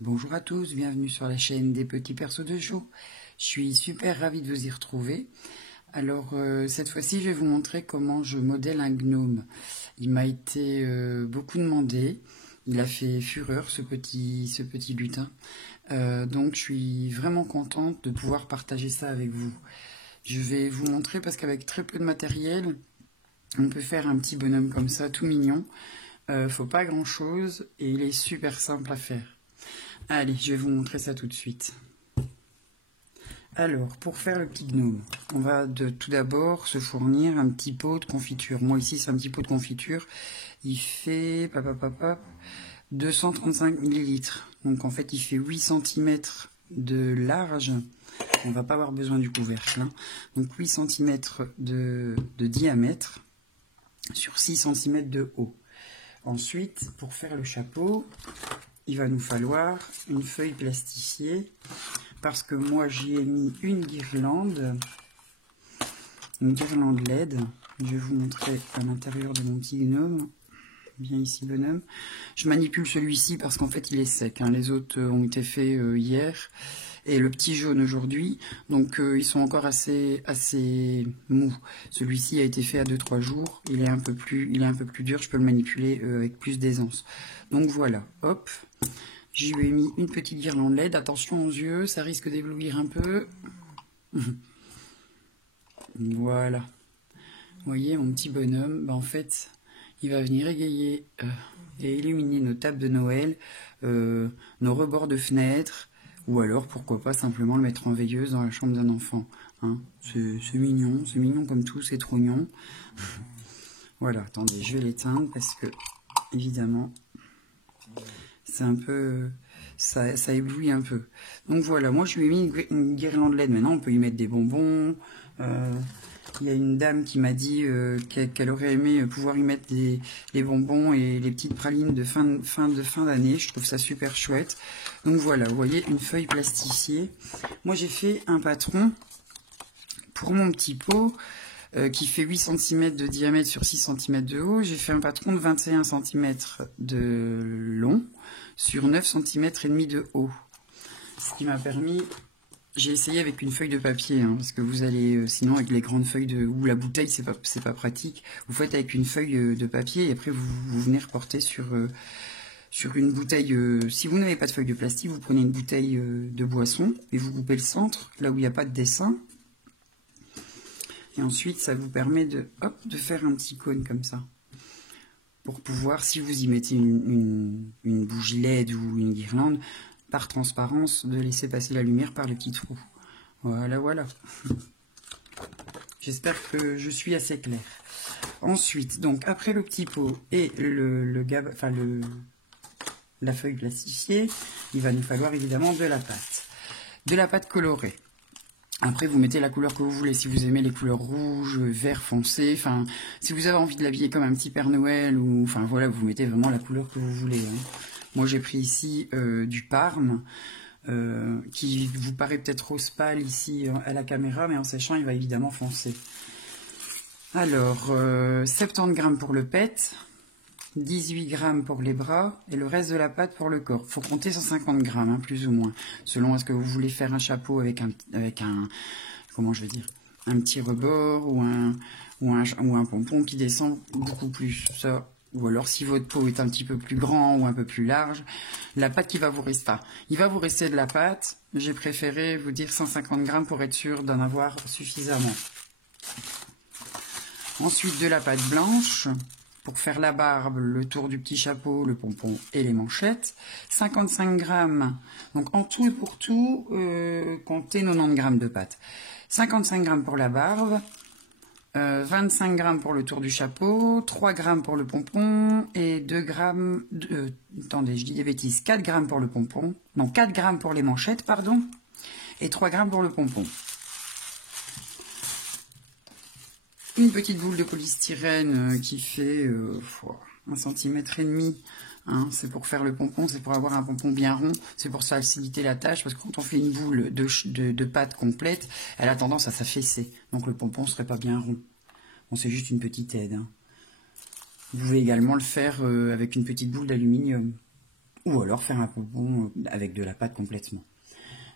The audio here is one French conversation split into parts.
Bonjour à tous, bienvenue sur la chaîne des petits persos de Jo. Je suis super ravie de vous y retrouver. Alors cette fois-ci, je vais vous montrer comment je modèle un gnome. Il m'a été beaucoup demandé. Il a fait fureur ce petit lutin. Donc je suis vraiment contente de pouvoir partager ça avec vous. Je vais vous montrer parce qu'avec très peu de matériel, on peut faire un petit bonhomme comme ça, tout mignon. Faut pas grand chose et il est super simple à faire. Allez, je vais vous montrer ça tout de suite. Alors, pour faire le petit gnome, on va tout d'abord se fournir un petit pot de confiture. Moi ici, c'est un petit pot de confiture. Il fait 235 ml. Donc en fait, il fait 8 cm de large. On va pas avoir besoin du couvercle. Hein. Donc 8 cm de diamètre sur 6 cm de haut. Ensuite, pour faire le chapeau, il va nous falloir une feuille plastifiée parce que moi j'y ai mis une guirlande LED. Je vais vous montrer à l'intérieur de mon petit gnome. Bien ici, bonhomme. Je manipule celui-ci parce qu'en fait il est sec. Hein. Les autres ont été faits hier et le petit jaune aujourd'hui. Donc ils sont encore assez mous. Celui-ci a été fait à 2-3 jours. Il est un peu plus dur. Je peux le manipuler avec plus d'aisance. Donc voilà, hop. J'y ai mis une petite guirlande LED. Attention aux yeux, ça risque d'éblouir un peu. Voilà. Vous voyez, mon petit bonhomme, en fait, il va venir égayer et illuminer nos tables de Noël, nos rebords de fenêtres, ou alors, pourquoi pas, simplement le mettre en veilleuse dans la chambre d'un enfant. Hein. C'est mignon comme tout, c'est trop mignon. Voilà, attendez, je vais l'éteindre parce que, évidemment, c'est un peu... Ça éblouit un peu. Donc voilà, moi je lui ai mis une guirlande LED. Maintenant, on peut y mettre des bonbons. Il y a une dame qui m'a dit qu'elle aurait aimé pouvoir y mettre les bonbons et les petites pralines de fin d'année. Je trouve ça super chouette. Donc voilà, vous voyez, une feuille plastifiée. Moi, j'ai fait un patron pour mon petit pot qui fait 8 cm de diamètre sur 6 cm de haut. J'ai fait un patron de 21 cm de long sur 9 cm et demi de haut. Ce qui m'a permis... J'ai essayé avec une feuille de papier, hein, parce que vous allez, sinon avec les grandes feuilles ou la bouteille, c'est pas pratique. Vous faites avec une feuille de papier et après vous venez reporter sur une bouteille. Si vous n'avez pas de feuille de plastique, vous prenez une bouteille de boisson et vous coupez le centre, là où il n'y a pas de dessin. Et ensuite, ça vous permet de faire un petit cône comme ça. Pour pouvoir, si vous y mettez une bougie LED ou une guirlande, par transparence, de laisser passer la lumière par le petit trou. Voilà. J'espère que je suis assez claire. Ensuite, donc après le petit pot et la feuille plastifiée, il va nous falloir évidemment de la pâte. De la pâte colorée. Après, vous mettez la couleur que vous voulez. Si vous aimez les couleurs rouge, vert foncé, enfin, si vous avez envie de l'habiller comme un petit Père Noël, ou, enfin voilà, vous mettez vraiment la couleur que vous voulez. Hein. Moi, j'ai pris ici du Parme, qui vous paraît peut-être rose pâle ici à la caméra, mais en séchant, il va évidemment foncer. Alors, 70 g pour le pet, 18 g pour les bras, et le reste de la pâte pour le corps. Il faut compter 150 g, hein, plus ou moins, selon est-ce que vous voulez faire un chapeau avec un comment je vais dire, un petit rebord ou un pompon qui descend beaucoup plus. Ça. Ou alors si votre pot est un petit peu plus grand ou un peu plus large, la pâte qui va vous rester, il va vous rester de la pâte. J'ai préféré vous dire 150 g pour être sûr d'en avoir suffisamment. Ensuite de la pâte blanche pour faire la barbe, le tour du petit chapeau, le pompon et les manchettes. 55 g, donc en tout et pour tout, comptez 90 g de pâte. 55 g pour la barbe. 25 g pour le tour du chapeau, 3 g pour le pompon et 2 g... attendez, je dis des bêtises. 4 g pour le pompon. Non, 4 g pour les manchettes, pardon. Et 3 g pour le pompon. Une petite boule de polystyrène qui fait 1,5 cm. Hein, c'est pour faire le pompon, c'est pour avoir un pompon bien rond, c'est pour faciliter la tâche, parce que quand on fait une boule de pâte complète, elle a tendance à s'affaisser, donc le pompon ne serait pas bien rond. Bon, c'est juste une petite aide. Hein. Vous pouvez également le faire avec une petite boule d'aluminium, ou alors faire un pompon avec de la pâte complètement.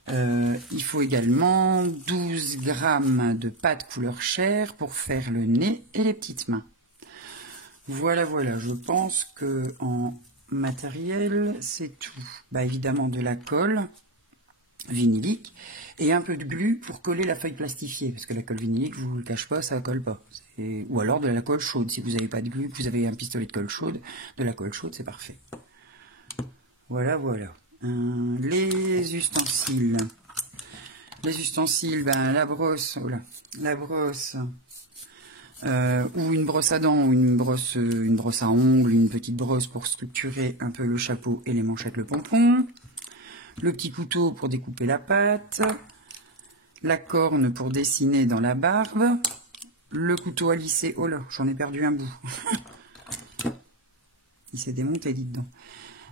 Il faut également 12 g de pâte couleur chair pour faire le nez et les petites mains. Voilà, voilà, je pense que en matériel, c'est tout. Bah, évidemment de la colle vinylique et un peu de glu pour coller la feuille plastifiée, parce que la colle vinylique, je vous le cache pas, ça colle pas. Ou alors de la colle chaude, si vous n'avez pas de glu, que vous avez un pistolet de colle chaude, de la colle chaude, c'est parfait. Voilà, voilà. Les ustensiles. Les ustensiles, ben, la brosse, oh là, la brosse, ou une brosse à dents, ou une brosse à ongles, une petite brosse pour structurer un peu le chapeau et les manches avec le pompon, le petit couteau pour découper la pâte, la corne pour dessiner dans la barbe, le couteau à lisser, oh là, j'en ai perdu un bout, il s'est démonté, dites donc.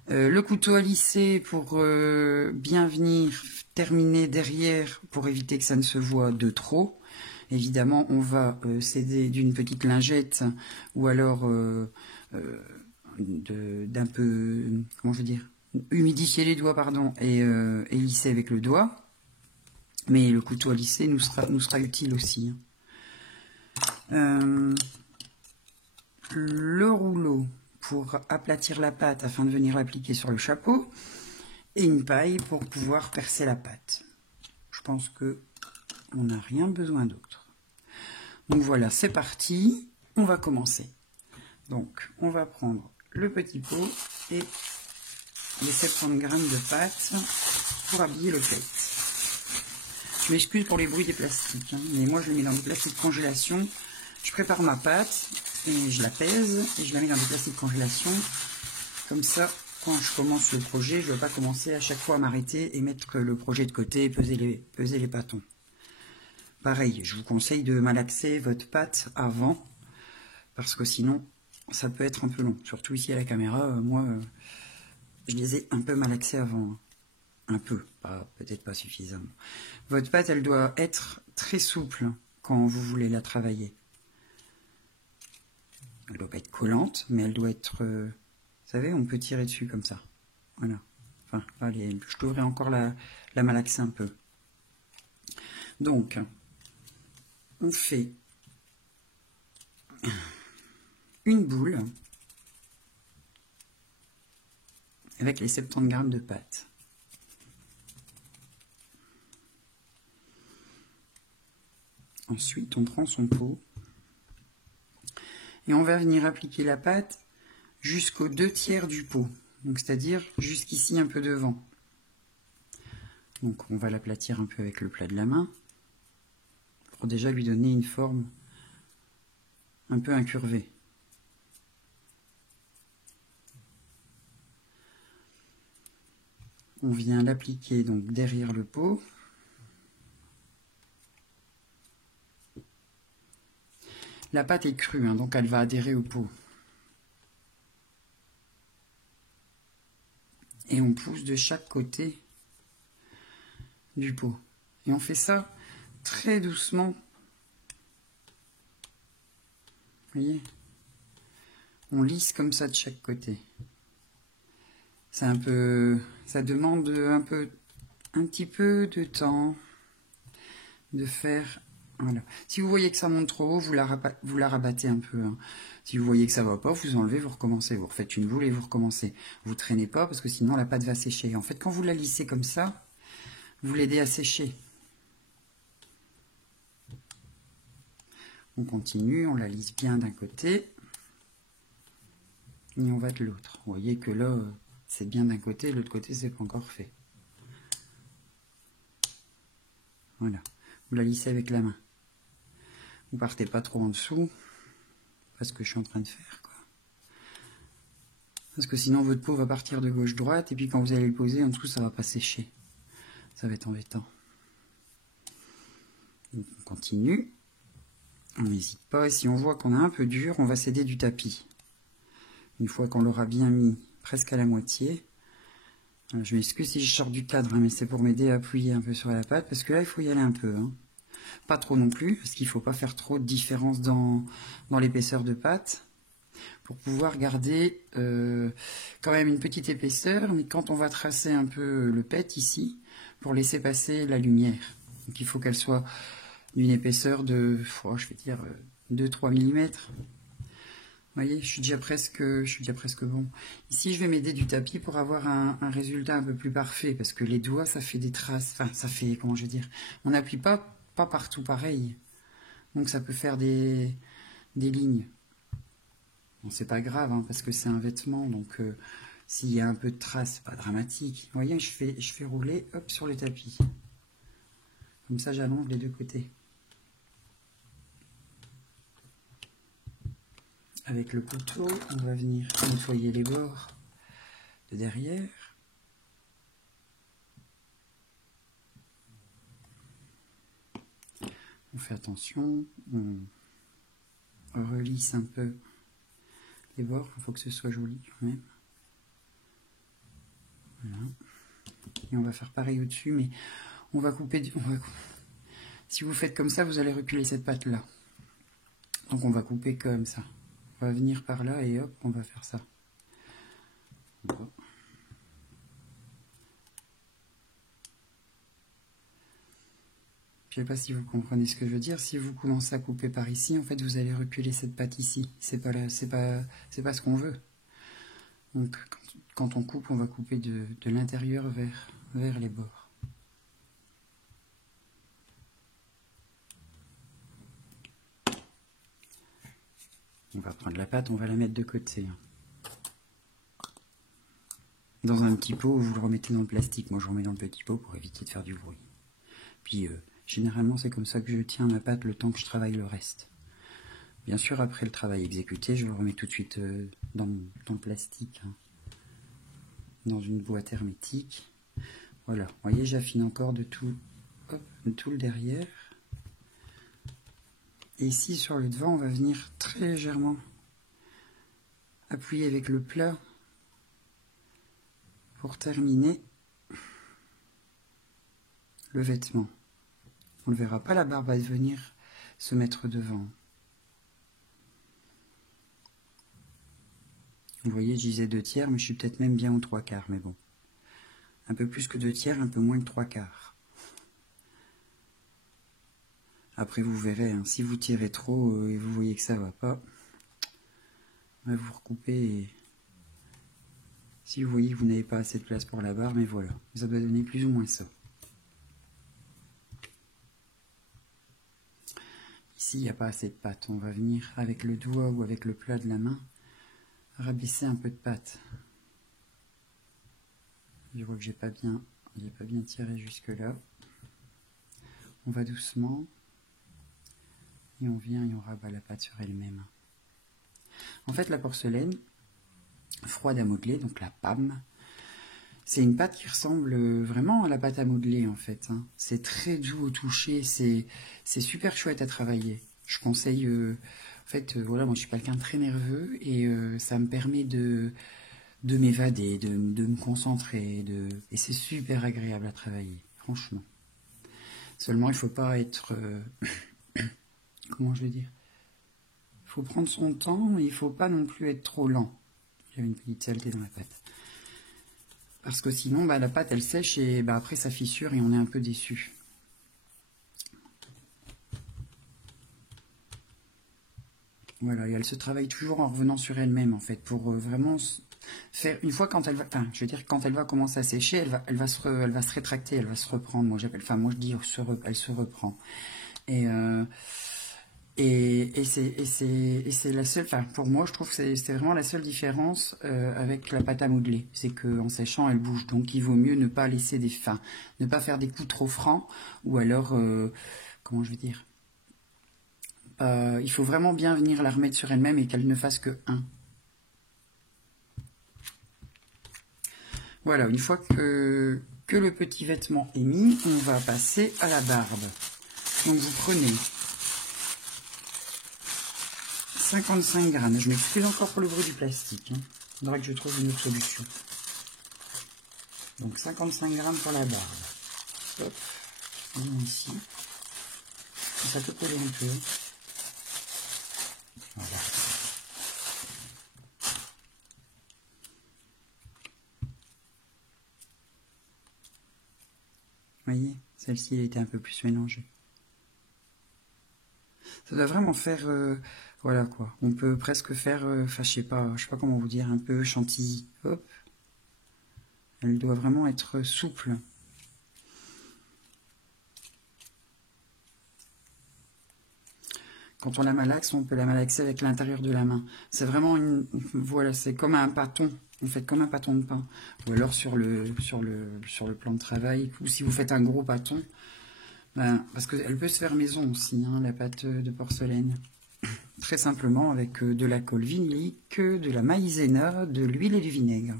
Le couteau à lisser pour bien venir terminer derrière pour éviter que ça ne se voit de trop. Évidemment, on va s'aider d'une petite lingette ou alors d'un peu, comment je veux dire, humidifier les doigts, pardon, et lisser avec le doigt. Mais le couteau à lisser nous sera utile aussi. Le rouleau pour aplatir la pâte afin de venir l'appliquer sur le chapeau, et une paille pour pouvoir percer la pâte. Je pense que on n'a rien besoin d'autre. Donc voilà, c'est parti, on va commencer. Donc on va prendre le petit pot et les 70 g de pâte pour habiller le plate. Je m'excuse pour les bruits des plastiques, hein, mais moi je les mets dans des plastiques de congélation. Je prépare ma pâte et je la pèse et je la mets dans des plastiques de congélation. Comme ça, quand je commence le projet, je ne vais pas commencer à chaque fois à m'arrêter et mettre le projet de côté et peser les pâtons. Pareil, je vous conseille de malaxer votre pâte avant, parce que sinon, ça peut être un peu long. Surtout ici à la caméra, moi, je les ai un peu malaxés avant. Un peu, peut-être pas suffisamment. Votre pâte, elle doit être très souple quand vous voulez la travailler. Elle ne doit pas être collante, mais elle doit être... vous savez, on peut tirer dessus comme ça. Voilà. Enfin, allez, je devrais encore la malaxer un peu. Donc, on fait une boule avec les 70 g de pâte. Ensuite, on prend son pot et on va venir appliquer la pâte jusqu'aux 2/3 du pot, donc c'est-à-dire jusqu'ici un peu devant. Donc on va l'aplatir un peu avec le plat de la main pour déjà lui donner une forme un peu incurvée. On vient l'appliquer donc derrière le pot. La pâte est crue, hein, donc elle va adhérer au pot. Et on pousse de chaque côté du pot. Et on fait ça très doucement. Vous voyez? On lisse comme ça de chaque côté. C'est un peu... ça demande un petit peu de temps de faire... Voilà. Si vous voyez que ça monte trop haut, vous la rabattez un peu. Hein. Si vous voyez que ça va pas, vous enlevez, vous recommencez. Vous refaites une boule et vous recommencez. Vous traînez pas parce que sinon la pâte va sécher. En fait, quand vous la lissez comme ça, vous l'aidez à sécher. On continue, on la lisse bien d'un côté. Et on va de l'autre. Vous voyez que là, c'est bien d'un côté, de l'autre côté, c'est pas encore fait. Voilà. Vous la lissez avec la main. Vous partez pas trop en dessous, parce que je suis en train de faire, quoi. Parce que sinon votre pot va partir de gauche-droite, et puis quand vous allez le poser en dessous, ça va pas sécher. Ça va être embêtant. Donc on continue. On n'hésite pas, et si on voit qu'on a un peu dur, on va s'aider du tapis. Une fois qu'on l'aura bien mis presque à la moitié. Alors, je m'excuse si je sors du cadre, hein, mais c'est pour m'aider à appuyer un peu sur la pâte, parce que là, il faut y aller un peu. Hein. Pas trop non plus, parce qu'il ne faut pas faire trop de différence dans l'épaisseur de pâte. pour pouvoir garder quand même une petite épaisseur, mais quand on va tracer un peu le pet ici, pour laisser passer la lumière. Donc il faut qu'elle soit d'une épaisseur de, je vais dire, 2-3 mm. Vous voyez, je suis déjà presque bon. Ici, je vais m'aider du tapis pour avoir un résultat un peu plus parfait, parce que les doigts, ça fait des traces, enfin, ça fait, comment je vais dire, on n'appuie pas partout pareil. Donc ça peut faire des lignes. Bon, c'est pas grave, hein, parce que c'est un vêtement, donc s'il y a un peu de traces, c'est pas dramatique. Vous voyez, je fais rouler, hop, sur le tapis. Comme ça, j'allonge les deux côtés. Avec le couteau, on va venir nettoyer les bords de derrière. On fait attention, on relisse un peu les bords, il faut que ce soit joli quand même. Voilà. Et on va faire pareil au-dessus, mais on va couper. Si vous faites comme ça, vous allez reculer cette patte-là. Donc on va couper comme ça. On va venir par là et hop, on va faire ça. Voilà. Je ne sais pas si vous comprenez ce que je veux dire. Si vous commencez à couper par ici, en fait, vous allez reculer cette patte ici. C'est pas ce qu'on veut. Donc, quand on coupe, on va couper de l'intérieur vers les bords. On va prendre la pâte, on va la mettre de côté. Dans un petit pot, vous le remettez dans le plastique. Moi, je remets dans le petit pot pour éviter de faire du bruit. Puis, généralement, c'est comme ça que je tiens ma pâte le temps que je travaille le reste. Bien sûr, après le travail exécuté, je le remets tout de suite dans le plastique, hein, dans une boîte hermétique. Voilà, vous voyez, j'affine encore de tout le derrière. Et ici, sur le devant, on va venir très légèrement appuyer avec le plat pour terminer le vêtement. On ne le verra pas, la barbe va venir se mettre devant. Vous voyez, je disais 2/3, mais je suis peut-être même bien aux 3/4, mais bon. Un peu plus que 2/3, un peu moins que 3/4. Après, vous verrez, hein, si vous tirez trop et vous voyez que ça va pas, vous recoupez. Et si vous voyez que vous n'avez pas assez de place pour la barre, mais voilà, ça doit donner plus ou moins ça. Ici, il n'y a pas assez de pâte. On va venir avec le doigt ou avec le plat de la main rabaisser un peu de pâte. Je vois que j'ai pas bien tiré jusque là. On va doucement et on vient et on rabat la pâte sur elle-même. En fait, la porcelaine froide à modeler, donc la PAM, c'est une pâte qui ressemble vraiment à la pâte à modeler en fait. Hein. C'est très doux au toucher, c'est super chouette à travailler. Je conseille, en fait, voilà, moi je suis quelqu'un de très nerveux et ça me permet de m'évader, de me concentrer, et c'est super agréable à travailler, franchement. Seulement, il ne faut pas être, comment je vais dire, il faut prendre son temps, mais il ne faut pas non plus être trop lent. J'avais une petite saleté dans la pâte. Parce que sinon, la pâte, elle sèche et après, ça fissure et on est un peu déçu. Voilà, et elle se travaille toujours en revenant sur elle-même, en fait, pour vraiment faire... Une fois quand elle va... Enfin, je veux dire, quand elle va commencer à sécher, elle va se rétracter, elle va se reprendre. Moi, j'appelle... Enfin, moi, je dis, elle se reprend. Et c'est la seule... Enfin, pour moi, je trouve que c'est vraiment la seule différence avec la pâte à modeler. C'est qu'en séchant, elle bouge. Donc, il vaut mieux ne pas laisser des... Enfin, ne pas faire des coups trop francs. Ou alors... comment je vais dire, il faut vraiment bien venir la remettre sur elle-même et qu'elle ne fasse que 1. Voilà, une fois que le petit vêtement est mis, on va passer à la barbe. Donc vous prenez 55 grammes. Je m'excuse encore pour le bruit du plastique. Hein. Il faudrait que je trouve une autre solution. Donc 55 grammes pour la barbe. Hop, ici. Ça peut coller un peu. Voilà. voyez, celle-ci elle était un peu plus mélangée. Ça doit vraiment faire, voilà quoi. On peut presque faire, enfin je sais pas comment vous dire, un peu chantilly. Hop. Elle doit vraiment être souple. Quand on la malaxe, on peut la malaxer avec l'intérieur de la main. C'est vraiment une, voilà, c'est comme un pâton. Vous faites comme un pâton de pain. Ou alors sur le plan de travail, ou si vous faites un gros pâton, ben, parce qu'elle peut se faire maison aussi, hein, la pâte de porcelaine. Très simplement avec de la colle vinylique, de la maïzena, de l'huile et du vinaigre.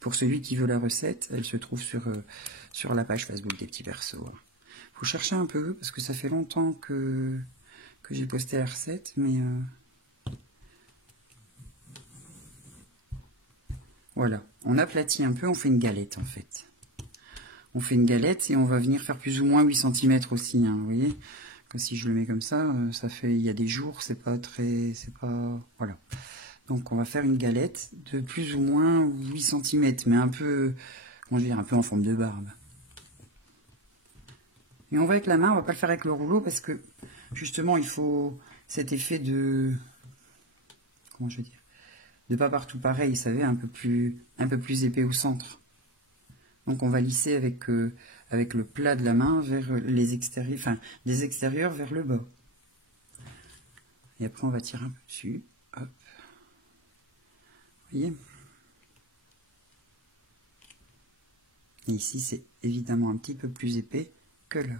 Pour celui qui veut la recette, elle se trouve sur la page Facebook des petits persos. Faut chercher un peu, parce que ça fait longtemps que j'ai posté la recette, mais voilà. On aplatit un peu, on fait une galette en fait. On fait une galette et on va venir faire plus ou moins 8 cm aussi, hein, vous voyez. Que si je le mets comme ça, ça fait, il y a des jours, c'est pas très, voilà. Donc on va faire une galette de plus ou moins 8 cm, mais un peu, comment dire, un peu en forme de barbe. Et on va avec la main, on va pas le faire avec le rouleau parce que justement il faut cet effet de, comment je veux dire, de pas partout pareil, vous savez, un peu plus épais au centre. Donc on va lisser avec le plat de la main vers les extérieurs, enfin des extérieurs vers le bas. Et après on va tirer un peu dessus. Hop. Vous voyez? Et ici c'est évidemment un petit peu plus épais que là.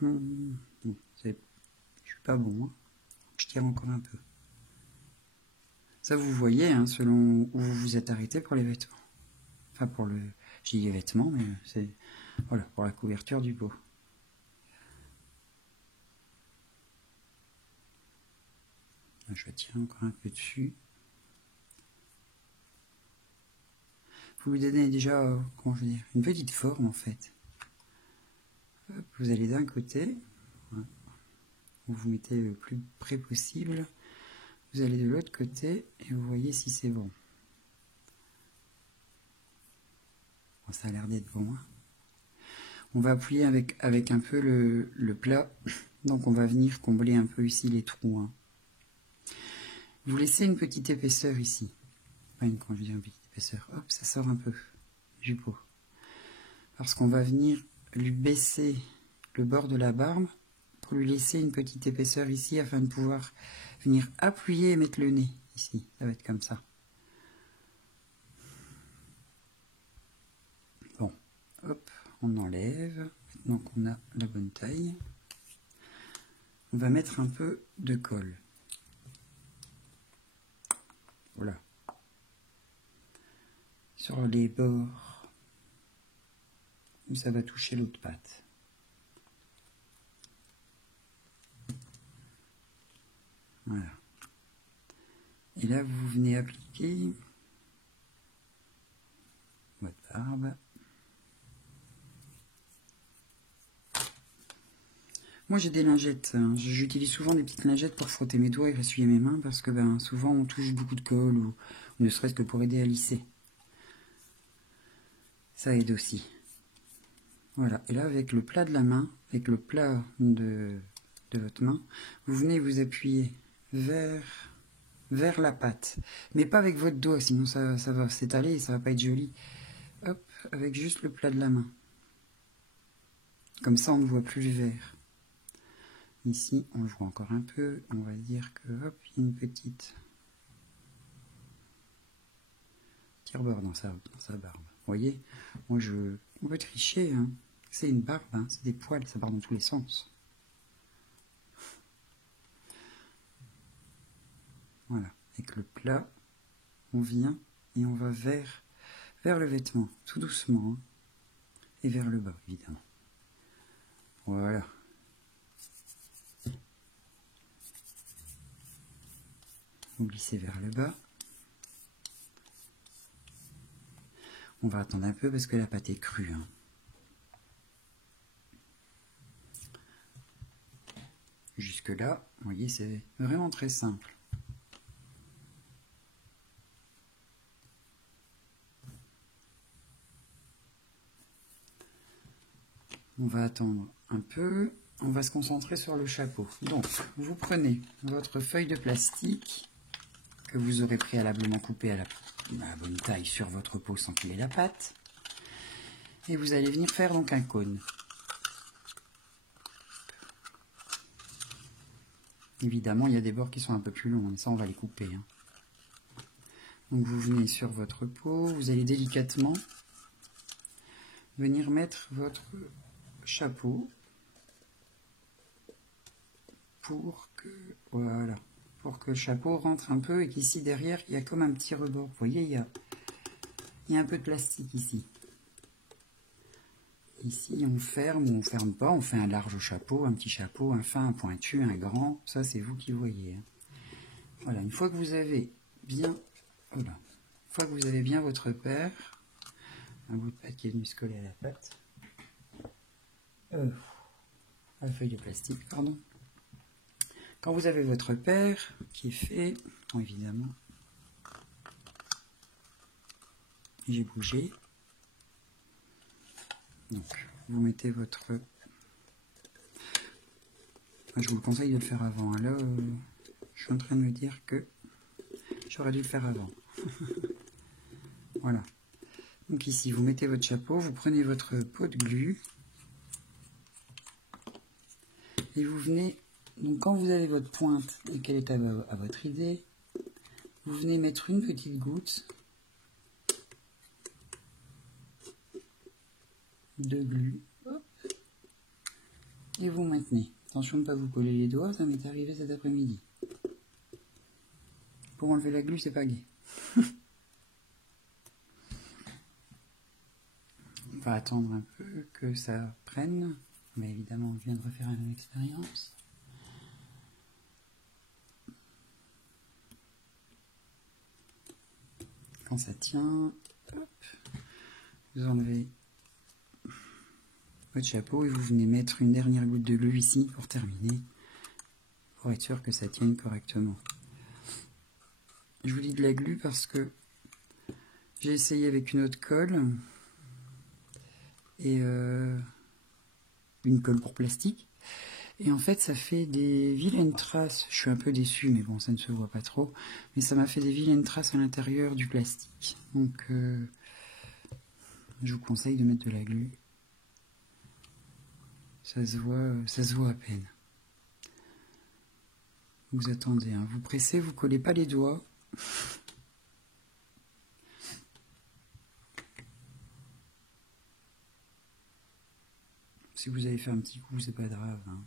Je suis pas bon, hein. Je tire encore un peu. Ça vous voyez, hein, selon où vous vous êtes arrêté pour les vêtements. Enfin pour le, je dis les vêtements, mais c'est, voilà, pour la couverture du pot. Je vais tirer encore un peu dessus. Vous lui donnez déjà, comment je veux dire, une petite forme en fait. Hop, vous allez d'un côté, voilà. Vous vous mettez le plus près possible. Vous allez de l'autre côté et vous voyez si c'est bon. Bon. Ça a l'air d'être bon. Hein. On va appuyer avec un peu le plat. Donc on va venir combler un peu ici les trous. Hein. Vous laissez une petite épaisseur ici. Enfin, quand je dis une petite épaisseur, hop, ça sort un peu du pot. Parce qu'on va venir lui baisser le bord de la barbe pour lui laisser une petite épaisseur ici afin de pouvoir venir appuyer et mettre le nez ici. Ça va être comme ça. Bon, hop, on enlève. Maintenant qu'on a la bonne taille, on va mettre un peu de colle. Voilà. Sur les bords où ça va toucher l'autre patte. Voilà. Et là, vous venez appliquer votre barbe. Moi, j'ai des lingettes. J'utilise souvent des petites lingettes pour frotter mes doigts et essuyer mes mains parce que ben, souvent, on touche beaucoup de colle ou ne serait-ce que pour aider à lisser. Ça aide aussi. Voilà. Et là, avec le plat de la main, avec le plat de votre main, vous venez vous appuyer vers la pâte. Mais pas avec votre doigt, sinon ça va s'étaler et ça va pas être joli. Hop, avec juste le plat de la main. Comme ça, on ne voit plus le verre. Ici, on joue encore un peu. On va dire que, hop, il y a une petite tire-bord dans sa barbe. Vous voyez, moi, on peut tricher. Hein. C'est une barbe, hein. C'est des poils, ça part dans tous les sens. Voilà, avec le plat, on vient et on va vers le vêtement, tout doucement, hein, et vers le bas, évidemment. Voilà. Vous glissez vers le bas. On va attendre un peu parce que la pâte est crue. Hein. Jusque là, vous voyez, c'est vraiment très simple. On va attendre un peu. On va se concentrer sur le chapeau. Donc, vous prenez votre feuille de plastique que vous aurez préalablement coupée à la bonne taille sur votre peau sans qu'il ait la pâte. Et vous allez venir faire donc un cône. Évidemment, il y a des bords qui sont un peu plus longs, mais ça on va les couper. Hein. Donc vous venez sur votre peau, vous allez délicatement venir mettre votre chapeau pour que, voilà, pour que le chapeau rentre un peu et qu'ici derrière il y a comme un petit rebord. Vous voyez, il y a un peu de plastique ici. Ici, on ferme ou on ferme pas. On fait un large chapeau, un petit chapeau, un fin, un pointu, un grand. Ça, c'est vous qui voyez. Voilà, une fois que vous avez bien, voilà, une fois que vous avez bien votre repère, un bout de pâte qui est venu se coller à la pâte, à la feuille de plastique, pardon. Quand vous avez votre repère qui est fait, bon, évidemment, j'ai bougé. Donc, vous mettez votre... Je vous conseille de le faire avant. Là, je suis en train de me dire que j'aurais dû le faire avant. Voilà. Donc ici, vous mettez votre chapeau, vous prenez votre pot de glu. Et vous venez... Donc quand vous avez votre pointe et qu'elle est à votre idée, vous venez mettre une petite goutte de glu. Hop. Et vous maintenez. Attention de ne pas vous coller les doigts, ça m'est arrivé cet après-midi. Pour enlever la glu, c'est pas gai. On va attendre un peu que ça prenne. Mais évidemment, on vient de refaire la même expérience. Quand ça tient, hop, vous enlevez votre chapeau et vous venez mettre une dernière goutte de glu ici pour terminer, pour être sûr que ça tienne correctement. Je vous dis de la glu parce que j'ai essayé avec une autre colle et une colle pour plastique. Et en fait, ça fait des vilaines traces. Je suis un peu déçu, mais bon, ça ne se voit pas trop. Mais ça m'a fait des vilaines traces à l'intérieur du plastique. Donc, je vous conseille de mettre de la glu. Ça se voit à peine. Vous attendez, hein. Vous pressez, vous collez pas les doigts. Si vous avez fait un petit coup, c'est pas grave. Hein.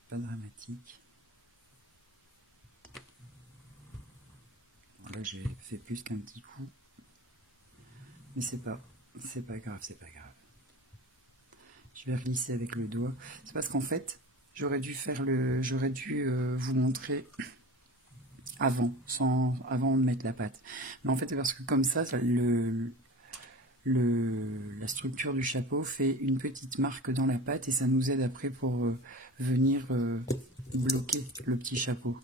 C'est pas dramatique. Bon, là, j'ai fait plus qu'un petit coup. Mais c'est pas grave, c'est pas grave. Je vais reglisser avec le doigt. C'est parce qu'en fait, j'aurais dû vous montrer avant, avant de mettre la pâte. Mais en fait, c'est parce que comme ça, la structure du chapeau fait une petite marque dans la pâte et ça nous aide après pour venir bloquer le petit chapeau.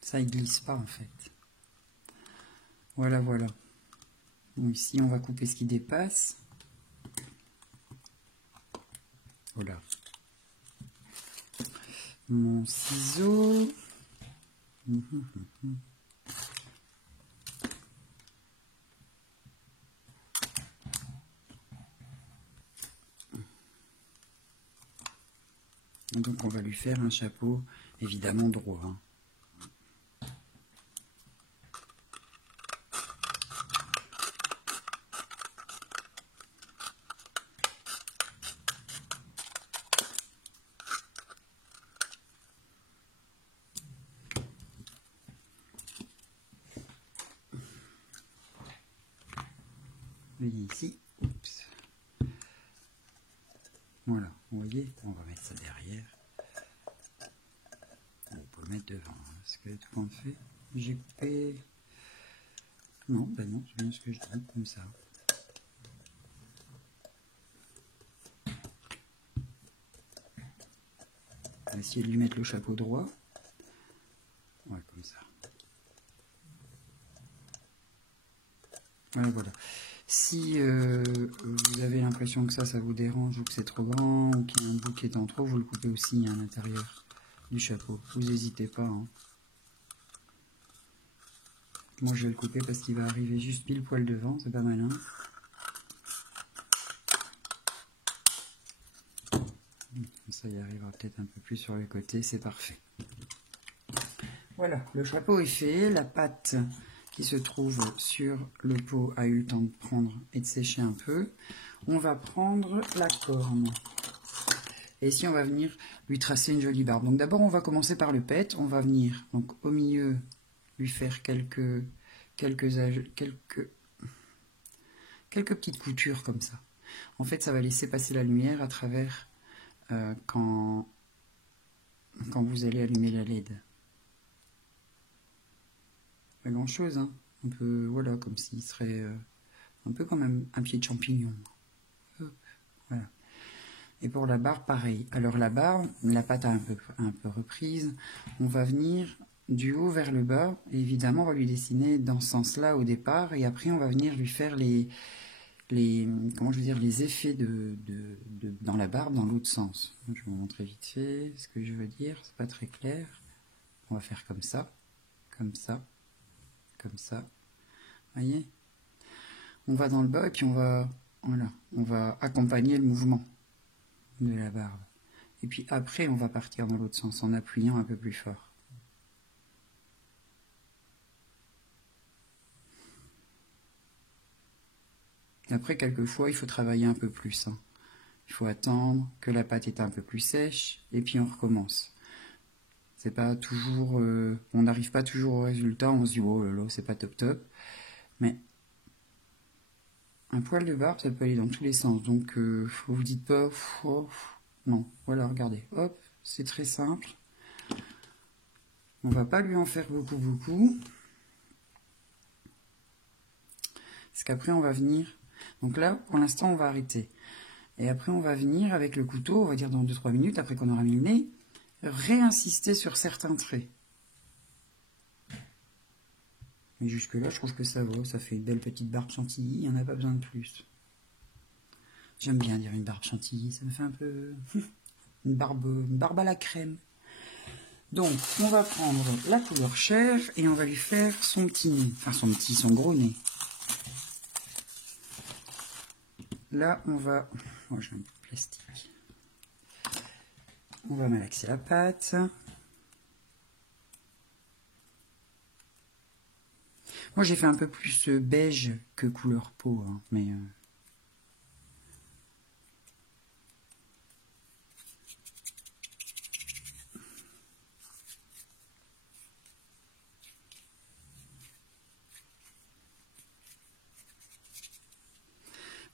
Ça, il glisse pas en fait. Voilà, voilà. Donc ici, on va couper ce qui dépasse. Voilà. Mon ciseau. Donc on va lui faire un chapeau, évidemment droit. Hein. Voyez ici, oups. Voilà, vous voyez, on va mettre ça derrière. On peut le mettre devant, hein, parce que tout compte fait, j'ai coupé. Non, ben non, c'est bien ce que je dis, comme ça. On va essayer de lui mettre le chapeau droit. Ouais, comme ça. Voilà, voilà. Si vous avez l'impression que ça vous dérange ou que c'est trop grand ou qu'il y a un bout qui est en trop, vous le coupez aussi à l'intérieur du chapeau. Vous n'hésitez pas. Hein. Moi, je vais le couper parce qu'il va arriver juste pile poil devant. C'est pas malin. Ça y arrivera peut-être un peu plus sur les côtés. C'est parfait. Voilà, le chapeau est fait. La pâte qui se trouve sur le pot a eu le temps de prendre et de sécher un peu. On va prendre la corne. Et ici, on va venir lui tracer une jolie barbe. Donc d'abord, on va commencer par le pet. On va venir donc au milieu lui faire quelques petites coutures comme ça. En fait, ça va laisser passer la lumière à travers quand vous allez allumer la LED. Pas grand chose, hein. Un peu, voilà, comme s'il serait un peu comme un pied de champignon. Hop, voilà. Et pour la barbe, pareil. Alors la barbe, la pâte a un peu reprise. On va venir du haut vers le bas. Et évidemment, on va lui dessiner dans ce sens-là au départ. Et après, on va venir lui faire les effets dans la barbe dans l'autre sens. Je vais vous montrer vite fait ce que je veux dire. C'est pas très clair. On va faire comme ça, comme ça, comme ça. Voyez? On va dans le bas et puis on va accompagner le mouvement de la barbe. Et puis après, on va partir dans l'autre sens en appuyant un peu plus fort. Après, quelquefois, il faut travailler un peu plus. Hein. Il faut attendre que la pâte est un peu plus sèche et puis on recommence. C'est pas toujours, on n'arrive pas toujours au résultat. On se dit oh là là, c'est pas top top. Mais un poil de barbe, ça peut aller dans tous les sens. Donc, vous vous dites pas oh, non. Voilà, regardez. Hop, c'est très simple. On va pas lui en faire beaucoup. Parce qu'après, on va venir. Donc là, pour l'instant, on va arrêter. Et après, on va venir avec le couteau, on va dire dans 2-3 minutes, après qu'on aura mis le nez, réinsister sur certains traits. Mais jusque-là, je trouve que ça va. Ça fait une belle petite barbe chantilly. Il n'y en a pas besoin de plus. J'aime bien dire une barbe chantilly. Ça me fait un peu une barbe à la crème. Donc, on va prendre la couleur chair et on va lui faire son petit nez. Enfin, son gros nez. Là, on va... Oh, j'ai un peu de plastique. On va malaxer la pâte. Moi, j'ai fait un peu plus beige que couleur peau, hein, mais...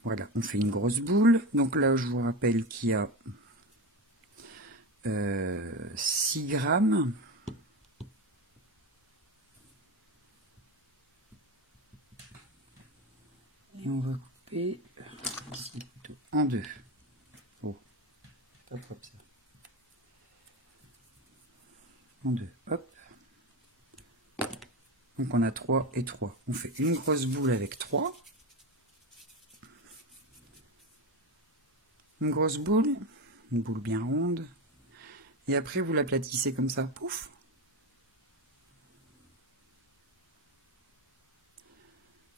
Voilà, on fait une grosse boule. Donc là, je vous rappelle qu'il y a 6 grammes. Et on va couper ici, en deux. Oh, pas comme ça. En deux, hop. Donc on a 3 et 3. On fait une grosse boule avec 3. Une grosse boule, une boule bien ronde. Et après, vous l'aplatissez comme ça, pouf.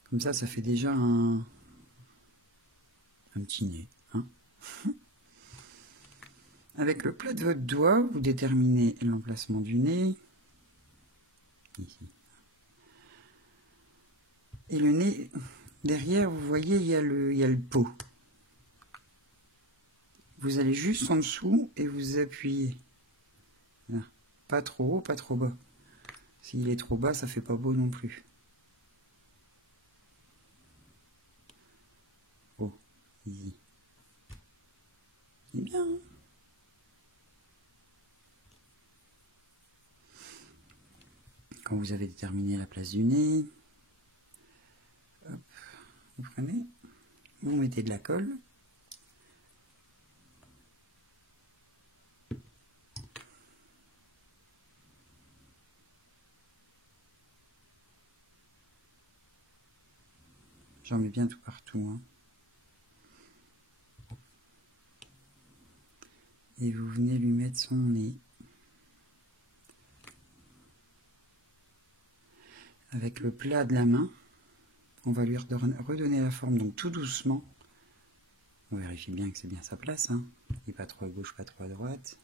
Comme ça fait déjà un petit nez. Hein. Avec le plat de votre doigt, vous déterminez l'emplacement du nez. Ici. Et le nez, derrière, vous voyez, il y a le pot. Vous allez juste en dessous et vous appuyez. Là. Pas trop haut, pas trop bas. S'il est trop bas, ça fait pas beau non plus. Oh, easy. C'est bien. Hein. Quand vous avez déterminé la place du nez, hop, vous prenez, vous mettez de la colle. J'en mets bien tout partout. Hein. Et vous venez lui mettre son nez. Avec le plat de la main, on va lui redonner la forme, donc tout doucement. On vérifie bien que c'est bien sa place. Hein. Et pas trop à gauche, pas trop à droite.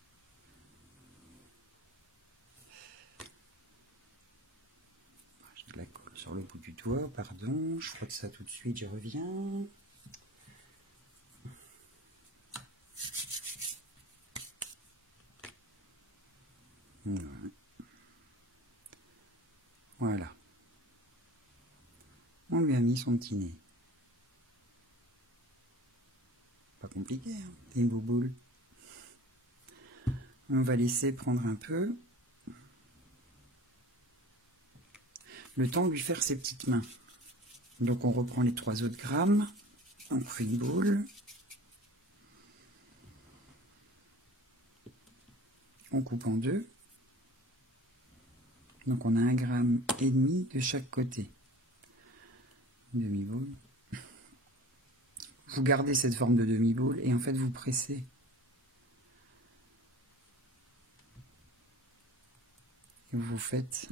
Je la colle sur le bout du doigt, pardon. Je frotte ça tout de suite, je reviens. Voilà. On lui a mis son petit nez. Pas compliqué, hein, des bouboules. On va laisser prendre un peu. Le temps de lui faire ses petites mains. Donc on reprend les 3 autres grammes. On fait une boule. On coupe en 2. Donc on a 1,5 gramme de chaque côté. Demi-boule. Vous gardez cette forme de demi-boule et en fait vous pressez. Et vous faites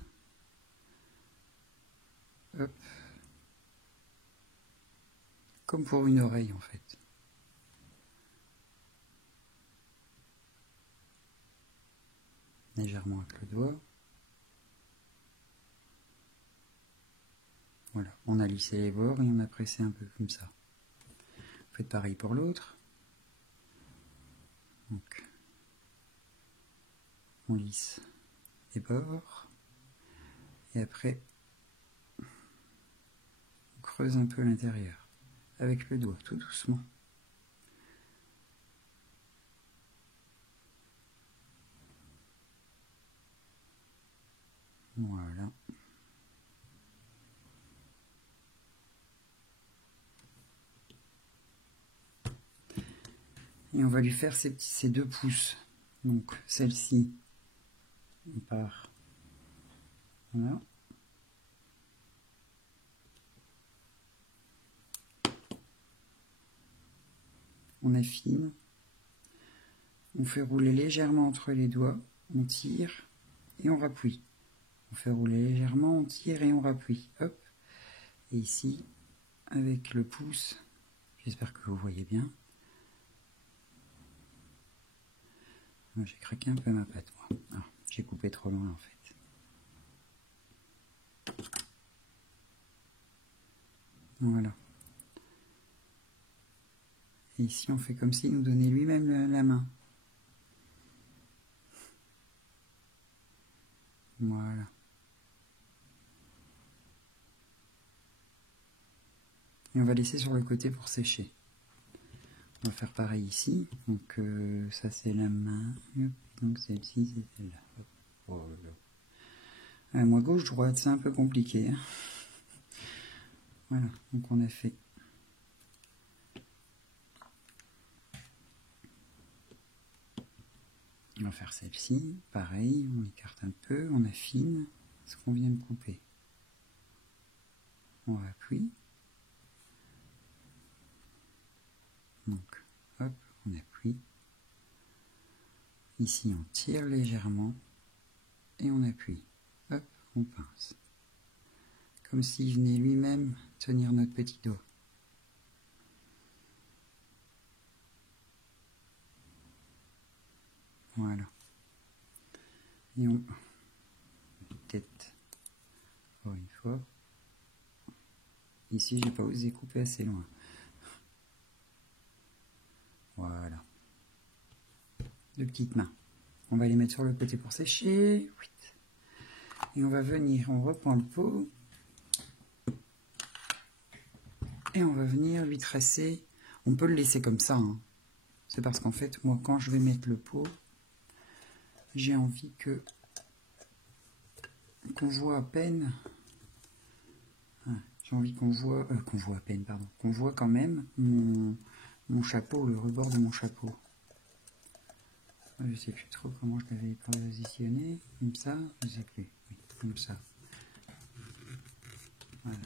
hop, comme pour une oreille en fait. Légèrement avec le doigt. Voilà, on a lissé les bords et on a pressé un peu comme ça. Faites pareil pour l'autre. Donc, on lisse les bords. Et après, on creuse un peu l'intérieur. Avec le doigt, tout doucement. Voilà. Et on va lui faire ces 2 pouces. Donc celle-ci, on part. Voilà. On affine. On fait rouler légèrement entre les doigts. On tire et on rappuie. On fait rouler légèrement, on tire et on rappuie. Hop. Et ici, avec le pouce, j'espère que vous voyez bien. J'ai craqué un peu ma pâte, moi. J'ai coupé trop loin, en fait. Voilà. Et ici, on fait comme s'il nous donnait lui-même la main. Voilà. Et on va laisser sur le côté pour sécher. On va faire pareil ici. Donc ça c'est la main. Donc celle-ci c'est celle-là. Oh là là. Moi gauche droite c'est un peu compliqué. Hein. Voilà. Donc on a fait. On va faire celle-ci. Pareil. On écarte un peu. On affine ce qu'on vient de couper. On appuie. Donc, hop, on appuie. Ici, on tire légèrement et on appuie. Hop, on pince. Comme s'il venait lui-même tenir notre petit doigt. Voilà. Et on... Tête. Encore une fois. Ici, j'ai pas osé couper assez loin. Voilà. 2 petites mains. On va les mettre sur le côté pour sécher. Et on va venir, on reprend le pot. Et on va venir lui tracer. On peut le laisser comme ça. Hein. C'est parce qu'en fait, moi, quand je vais mettre le pot, j'ai envie qu'on voit à peine. J'ai envie qu'on voit à peine, pardon. Qu'on voit quand même mon chapeau, le rebord de mon chapeau. Je sais plus trop comment je l'avais positionné. Comme ça, je sais plus. Oui, comme ça. Voilà.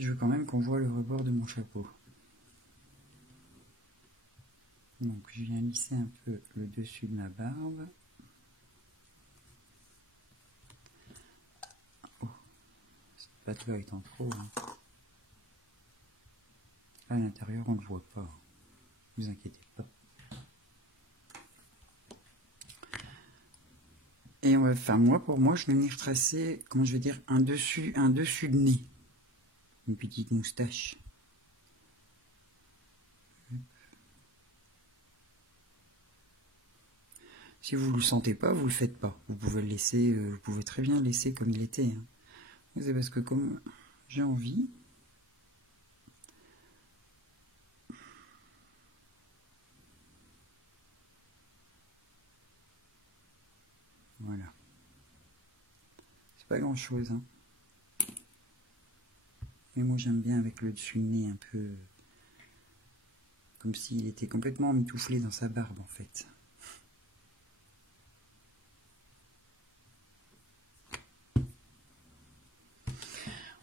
Je veux quand même qu'on voit le rebord de mon chapeau. Donc je viens lisser un peu le dessus de ma barbe. Oh, cette pâte-là étant trop. Hein. Là, à l'intérieur, on ne le voit pas. Ne vous inquiétez pas. Et enfin, pour moi, je vais venir tracer, comment je vais dire, un dessus de nez. Une petite moustache. Si vous ne le sentez pas, vous ne le faites pas. Vous pouvez le laisser, vous pouvez très bien le laisser comme il était. Hein. C'est parce que comme j'ai envie, voilà. C'est pas grand chose. Hein. Mais moi j'aime bien avec le dessus de nez un peu comme s'il était complètement mitouflé dans sa barbe en fait.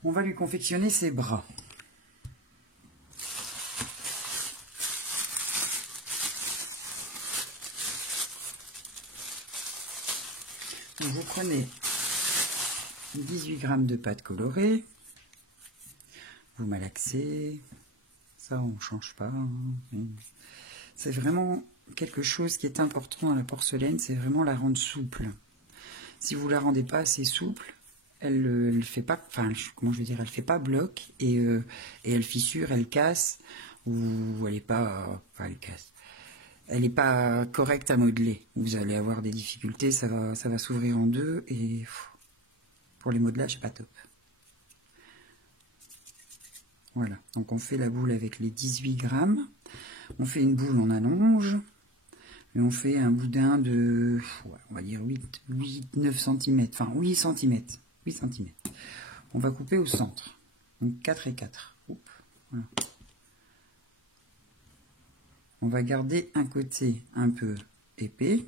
On va lui confectionner ses bras. Donc vous prenez 18 g de pâte colorée, vous malaxez, ça on ne change pas. Hein. C'est vraiment quelque chose qui est important dans la porcelaine, c'est vraiment la rendre souple. Si vous la rendez pas assez souple, elle fait pas, enfin comment je veux dire, elle fait pas bloc et elle fissure, elle casse ou elle est pas, enfin elle casse. Elle n'est pas correcte à modeler. Vous allez avoir des difficultés, ça va s'ouvrir en deux et pour les modelages c'est pas top. Voilà, donc on fait la boule avec les 18 g. On fait une boule, on allonge. Et on fait un boudin de, on va dire 8-9 cm. Enfin, 8 cm. 8 cm. On va couper au centre. Donc 4 et 4. Oups, voilà. On va garder un côté un peu épais.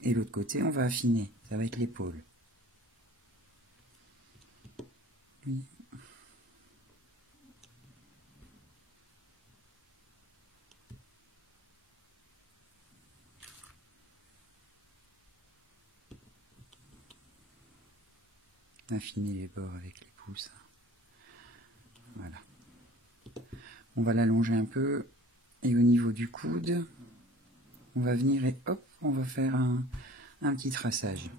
Et l'autre côté, on va affiner. Ça va être l'épaule. Affiner les bords avec les pouces. Voilà. On va l'allonger un peu. Et au niveau du coude, on va venir et hop, on va faire un petit traçage.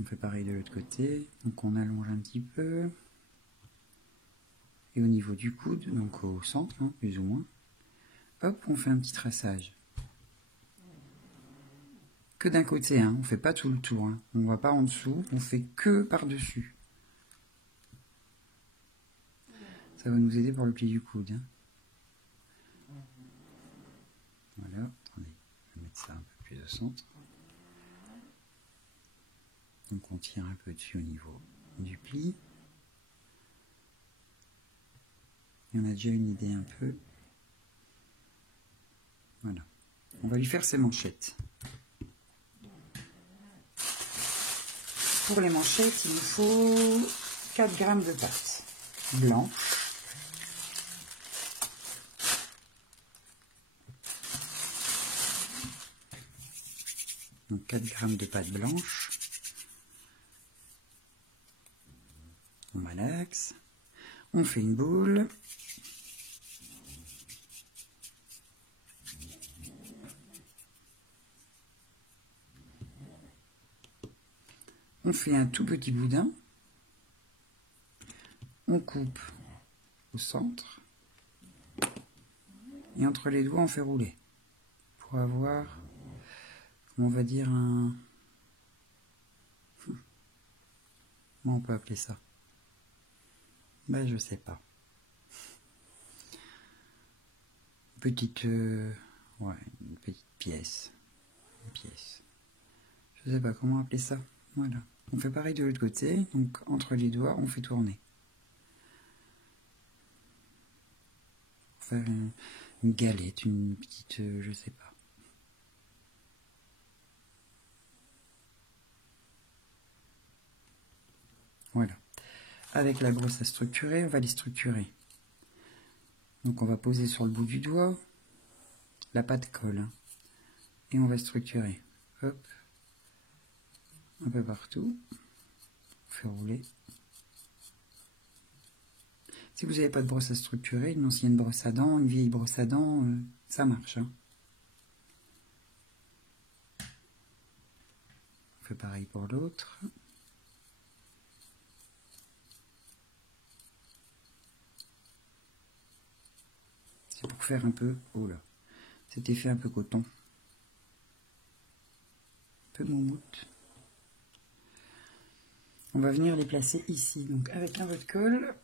On fait pareil de l'autre côté. Donc on allonge un petit peu. Et au niveau du coude, donc au centre, hein, plus ou moins, hop, on fait un petit traçage. Que d'un côté, hein, on ne fait pas tout le tour. Hein. On ne va pas en dessous, on fait que par-dessus. Ça va nous aider pour le pli du coude. Hein. Voilà, attendez, je vais mettre ça un peu plus au centre. Donc on tire un peu dessus au niveau du pli. Et on a déjà une idée un peu. Voilà. On va lui faire ses manchettes. Pour les manchettes, il nous faut 4 g de pâte blanche. Donc 4 g de pâte blanche. On malaxe. On fait une boule. On fait un tout petit boudin. On coupe au centre. Et entre les doigts, on fait rouler. Pour avoir, on va dire, un... Comment on peut appeler ça? Ben, je sais pas. Petite... ouais, une petite pièce. Une pièce. Je sais pas comment appeler ça. Voilà. On fait pareil de l'autre côté. Donc, entre les doigts, on fait tourner. Pour faire une galette, une petite... je sais pas. Voilà. avec la brosse à structurer, on va les structurer. Donc on va poser sur le bout du doigt la pâte colle. Hein, et on va structurer. Hop. Un peu partout. On fait rouler. Si vous n'avez pas de brosse à structurer, une ancienne brosse à dents, une vieille brosse à dents, ça marche. Hein. On fait pareil pour l'autre. C'est pour faire un peu, oh là, cet effet un peu coton. Un peu moumoute. On va venir les placer ici. Donc avec un peu de colle,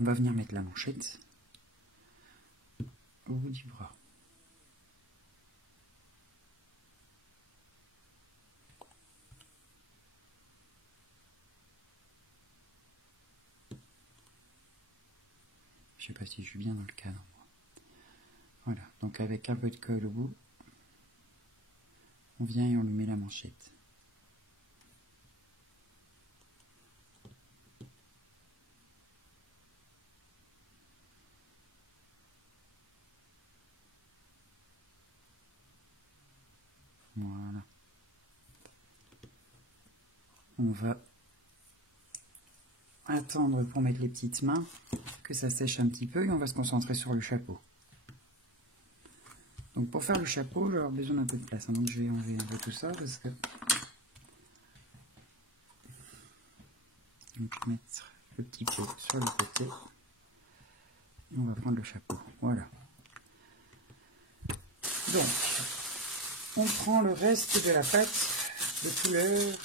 on va venir mettre la manchette au bout du bras. Je sais pas si je suis bien dans le cadre. Voilà, donc avec un peu de colle au bout, on vient et on lui met la manchette. Voilà. On va attendre pour mettre les petites mains, que ça sèche un petit peu et on va se concentrer sur le chapeau. Donc pour faire le chapeau, je vais avoir besoin d'un peu de place. Hein, donc je vais enlever un peu tout ça parce que... Donc mettre le petit pot sur le côté. Et on va prendre le chapeau. Voilà. Donc, on prend le reste de la pâte de couleur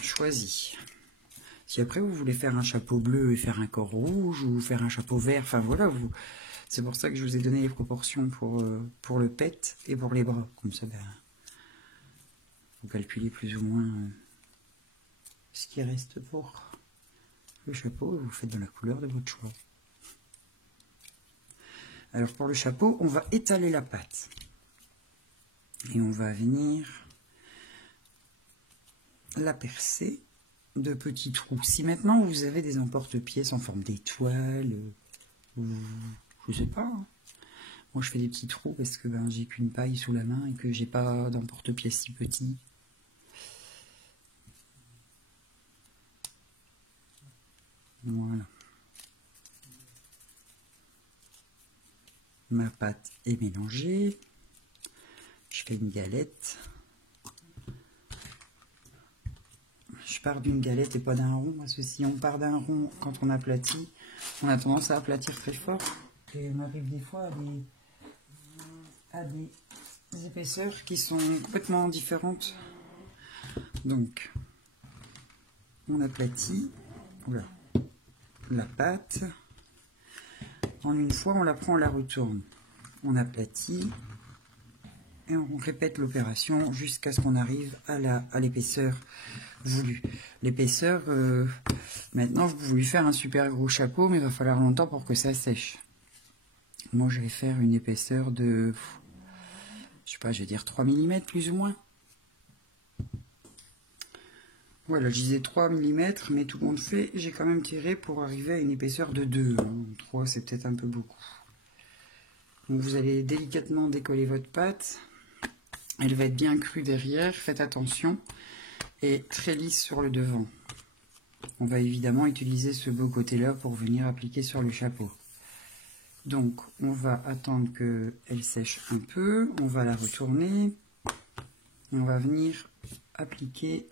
choisie. Si après vous voulez faire un chapeau bleu et faire un corps rouge ou faire un chapeau vert, enfin voilà, c'est pour ça que je vous ai donné les proportions pour le pet et pour les bras. Comme ça, ben, vous calculez plus ou moins ce qui reste pour le chapeau et vous faites de la couleur de votre choix. Alors pour le chapeau, on va étaler la pâte et on va venir la percer de petits trous. Si maintenant vous avez des emporte-pièces en forme d'étoile, ou je sais pas, hein. Moi je fais des petits trous parce que ben, j'ai qu'une paille sous la main et que j'ai pas d'emporte-pièces si petit. Voilà. Ma pâte est mélangée. Je fais une galette. Je pars d'une galette et pas d'un rond, parce que si on part d'un rond quand on aplatit, on a tendance à aplatir très fort. Et on arrive des fois à des épaisseurs qui sont complètement différentes. Donc, on aplatit voilà, la pâte. En une fois, on la prend, on la retourne. On aplatit et on répète l'opération jusqu'à ce qu'on arrive à l'épaisseur voulue. L'épaisseur, maintenant, vous voulez faire un super gros chapeau, mais il va falloir longtemps pour que ça sèche. Moi, je vais faire une épaisseur de, je sais pas, je vais dire 3 mm plus ou moins. Voilà, je disais 3 mm, mais tout le monde fait. J'ai quand même tiré pour arriver à une épaisseur de 2. 3, c'est peut-être un peu beaucoup. Donc vous allez délicatement décoller votre pâte. Elle va être bien crue derrière, faites attention. Et très lisse sur le devant. On va évidemment utiliser ce beau côté-là pour venir appliquer sur le chapeau. Donc, on va attendre qu'elle sèche un peu. On va la retourner. On va venir appliquer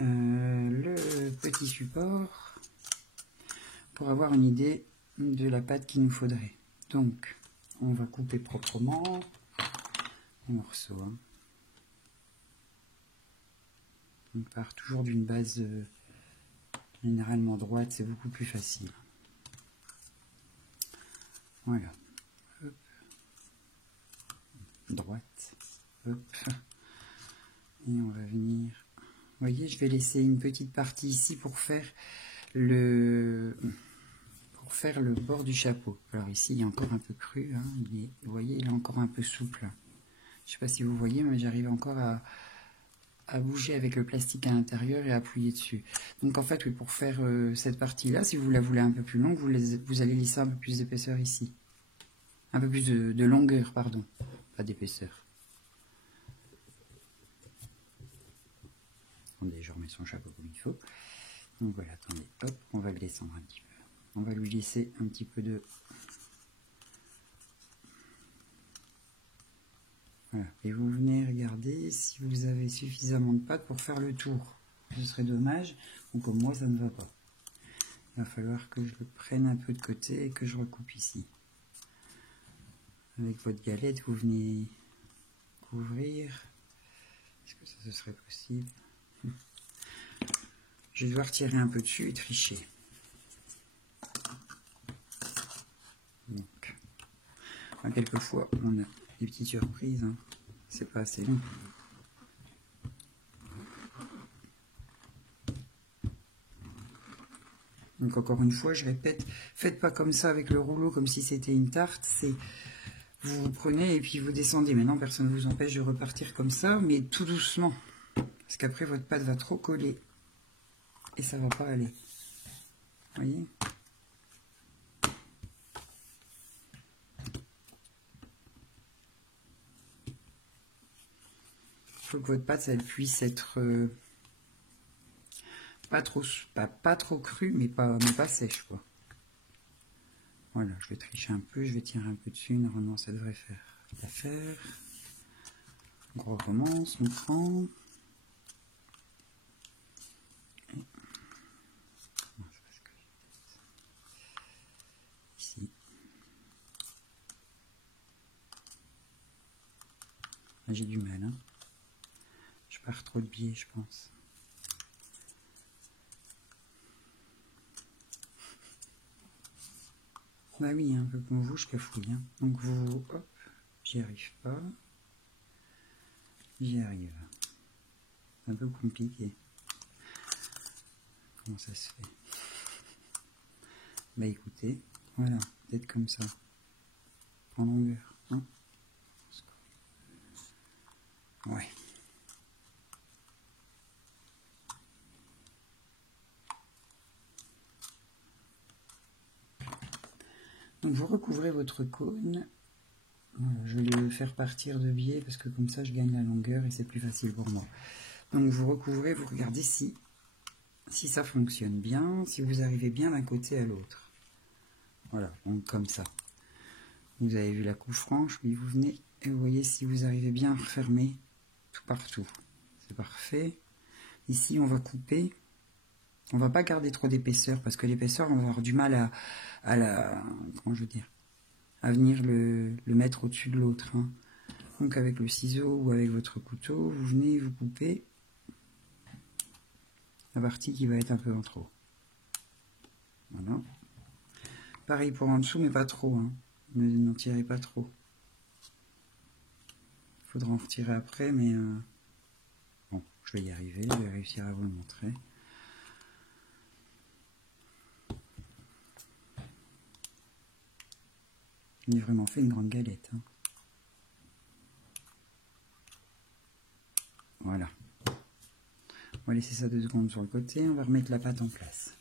le petit support pour avoir une idée de la pâte qu'il nous faudrait. Donc, on va couper proprement les morceaux. Hein. On part toujours d'une base généralement droite, c'est beaucoup plus facile. Voilà. Hop. Droite. Hop. Et on va venir... Vous voyez, je vais laisser une petite partie ici pour faire le bord du chapeau. Alors ici, il est encore un peu cru. Hein. Vous voyez, il est encore un peu souple. Je ne sais pas si vous voyez, mais j'arrive encore à bouger avec le plastique à l'intérieur et à appuyer dessus. Donc en fait, oui, pour faire cette partie-là, si vous la voulez un peu plus longue, vous allez lisser un peu plus d'épaisseur ici. Un peu plus de longueur, pardon, pas d'épaisseur. Attendez, je remets son chapeau comme il faut. Donc voilà, attendez, hop, on va le descendre un petit peu. On va lui laisser un petit peu de... Voilà. Et vous venez regarder si vous avez suffisamment de pâte pour faire le tour. Ce serait dommage, ou comme moi ça ne va pas. Il va falloir que je le prenne un peu de côté et que je recoupe ici. Avec votre galette, vous venez couvrir. Est-ce que ça ce serait possible? Je vais devoir tirer un peu dessus et tricher. Donc, quelquefois, on a des petites surprises. Hein. C'est pas assez long. Donc encore une fois, je répète, faites pas comme ça avec le rouleau, comme si c'était une tarte. C'est vous prenez et puis vous descendez. Maintenant, personne ne vous empêche de repartir comme ça, mais tout doucement. Parce qu'après, votre pâte va trop coller. Et ça va pas aller. Vous voyez? Il faut que votre pâte, elle puisse être pas trop crue, mais pas sèche, quoi. Voilà, je vais tricher un peu, je vais tirer un peu dessus. Normalement, ça devrait faire l'affaire. On recommence, on prend. Ici. Là, j'ai du mal. Hein. Je pars trop de biais, je pense. Bah oui, un peu comme vous, je cafouille. Hein. Donc vous, hop, j'y arrive pas. J'y arrive. C'est un peu compliqué. Comment ça se fait? Bah écoutez, voilà, peut-être comme ça. En longueur. Hein, ouais. Donc vous recouvrez votre cône. Voilà, je vais le faire partir de biais parce que comme ça je gagne la longueur et c'est plus facile pour moi. Donc vous recouvrez, vous regardez si ça fonctionne bien, si vous arrivez bien d'un côté à l'autre. Voilà, donc comme ça. Vous avez vu la coupe franche, puis vous venez et vous voyez si vous arrivez bien à refermer tout partout. C'est parfait. Ici on va couper. On va pas garder trop d'épaisseur parce que l'épaisseur on va avoir du mal à la... Comment je veux dire, à venir le mettre au-dessus de l'autre. Hein. Donc avec le ciseau ou avec votre couteau, vous venez vous couper la partie qui va être un peu en trop. Voilà. Pareil pour en dessous, mais pas trop. Hein. N'en tirez pas trop. Il faudra en retirer après, mais bon, je vais y arriver, je vais réussir à vous le montrer. J'ai vraiment fait une grande galette. Hein. Voilà. On va laisser ça 2 secondes sur le côté, on va remettre la pâte en place.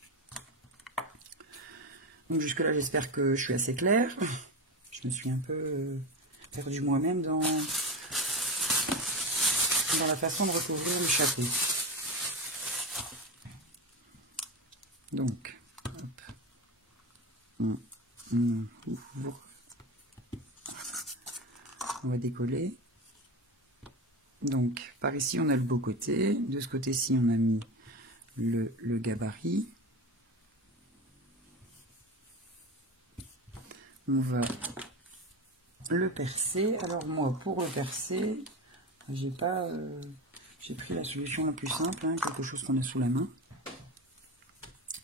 Donc jusque là j'espère que je suis assez claire. Je me suis un peu perdu moi-même dans la façon de recouvrir le chapeau. Donc, hop. On va décoller. Donc, par ici, on a le beau côté. De ce côté-ci, on a mis le gabarit. On va le percer. Alors moi, pour le percer, j'ai pris la solution la plus simple, hein, quelque chose qu'on a sous la main.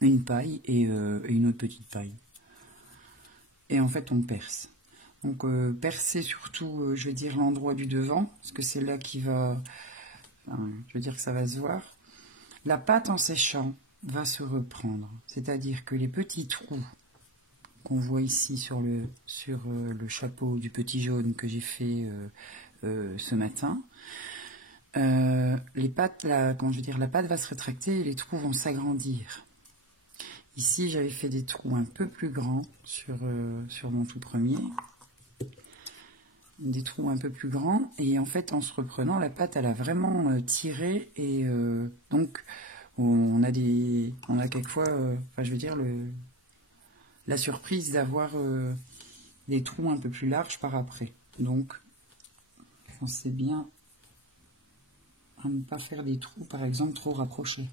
Une paille et une autre petite paille. Et en fait, on perce. Donc percer surtout, je veux dire, l'endroit du devant, parce que c'est là qui va, enfin, je veux dire que ça va se voir. La pâte en séchant va se reprendre, c'est-à-dire que les petits trous qu'on voit ici sur le chapeau du petit jaune que j'ai fait ce matin, les pattes, comment je veux dire, la patte va se rétracter et les trous vont s'agrandir. Ici, j'avais fait des trous un peu plus grands sur mon tout premier. Des trous un peu plus grands. Et en fait, en se reprenant, la patte, elle a vraiment tiré. Et donc, on a quelquefois, enfin, je veux dire, la surprise d'avoir des trous un peu plus larges par après. Donc, pensez bien à ne pas faire des trous, par exemple, trop rapprochés.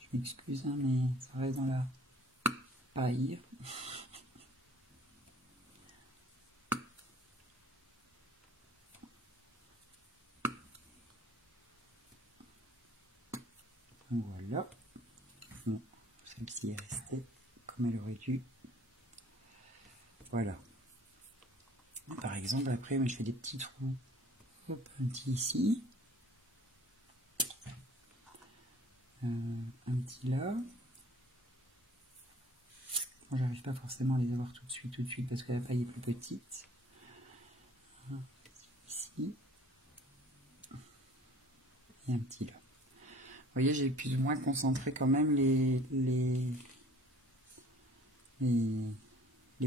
Je m'excuse, hein, mais ça reste dans la paille. Voilà. Bon, celle-ci est restée comme elle aurait dû. Voilà. Par exemple, après, je fais des petits trous. Hop, un petit ici. Un petit là. Bon, j'arrive pas forcément à les avoir tout de suite parce que la paille est plus petite. Un petit ici. Et un petit là. Vous voyez, j'ai plus ou moins concentré quand même les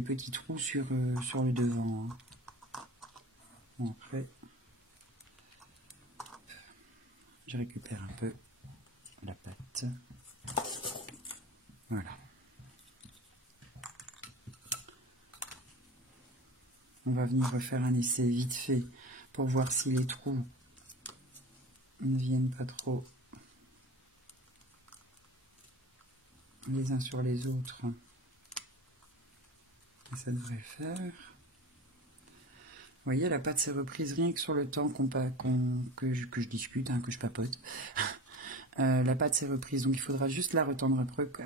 petits trous sur le devant. Bon, après, je récupère un peu la pâte. Voilà. On va venir refaire un essai vite fait pour voir si les trous ne viennent pas trop les uns sur les autres. Et ça devrait faire. Vous voyez, la pâte s'est reprise rien que sur le temps que je discute, hein, que je papote. La pâte s'est reprise, donc il faudra juste la retendre un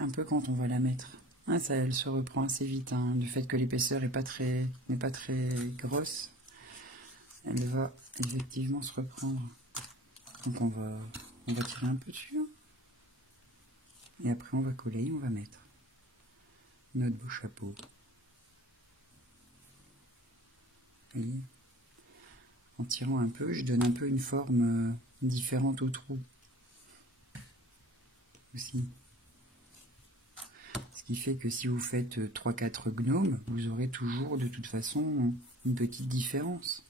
peu quand on va la mettre. Ah, ça, elle se reprend assez vite, hein, du fait que l'épaisseur n'est pas très grosse. Elle va effectivement se reprendre. Donc on va tirer un peu dessus. Et après on va coller, on va mettre notre beau chapeau. Et en tirant un peu, je donne un peu une forme différente au trou. Aussi. Ce qui fait que si vous faites 3-4 gnomes, vous aurez toujours de toute façon une petite différence.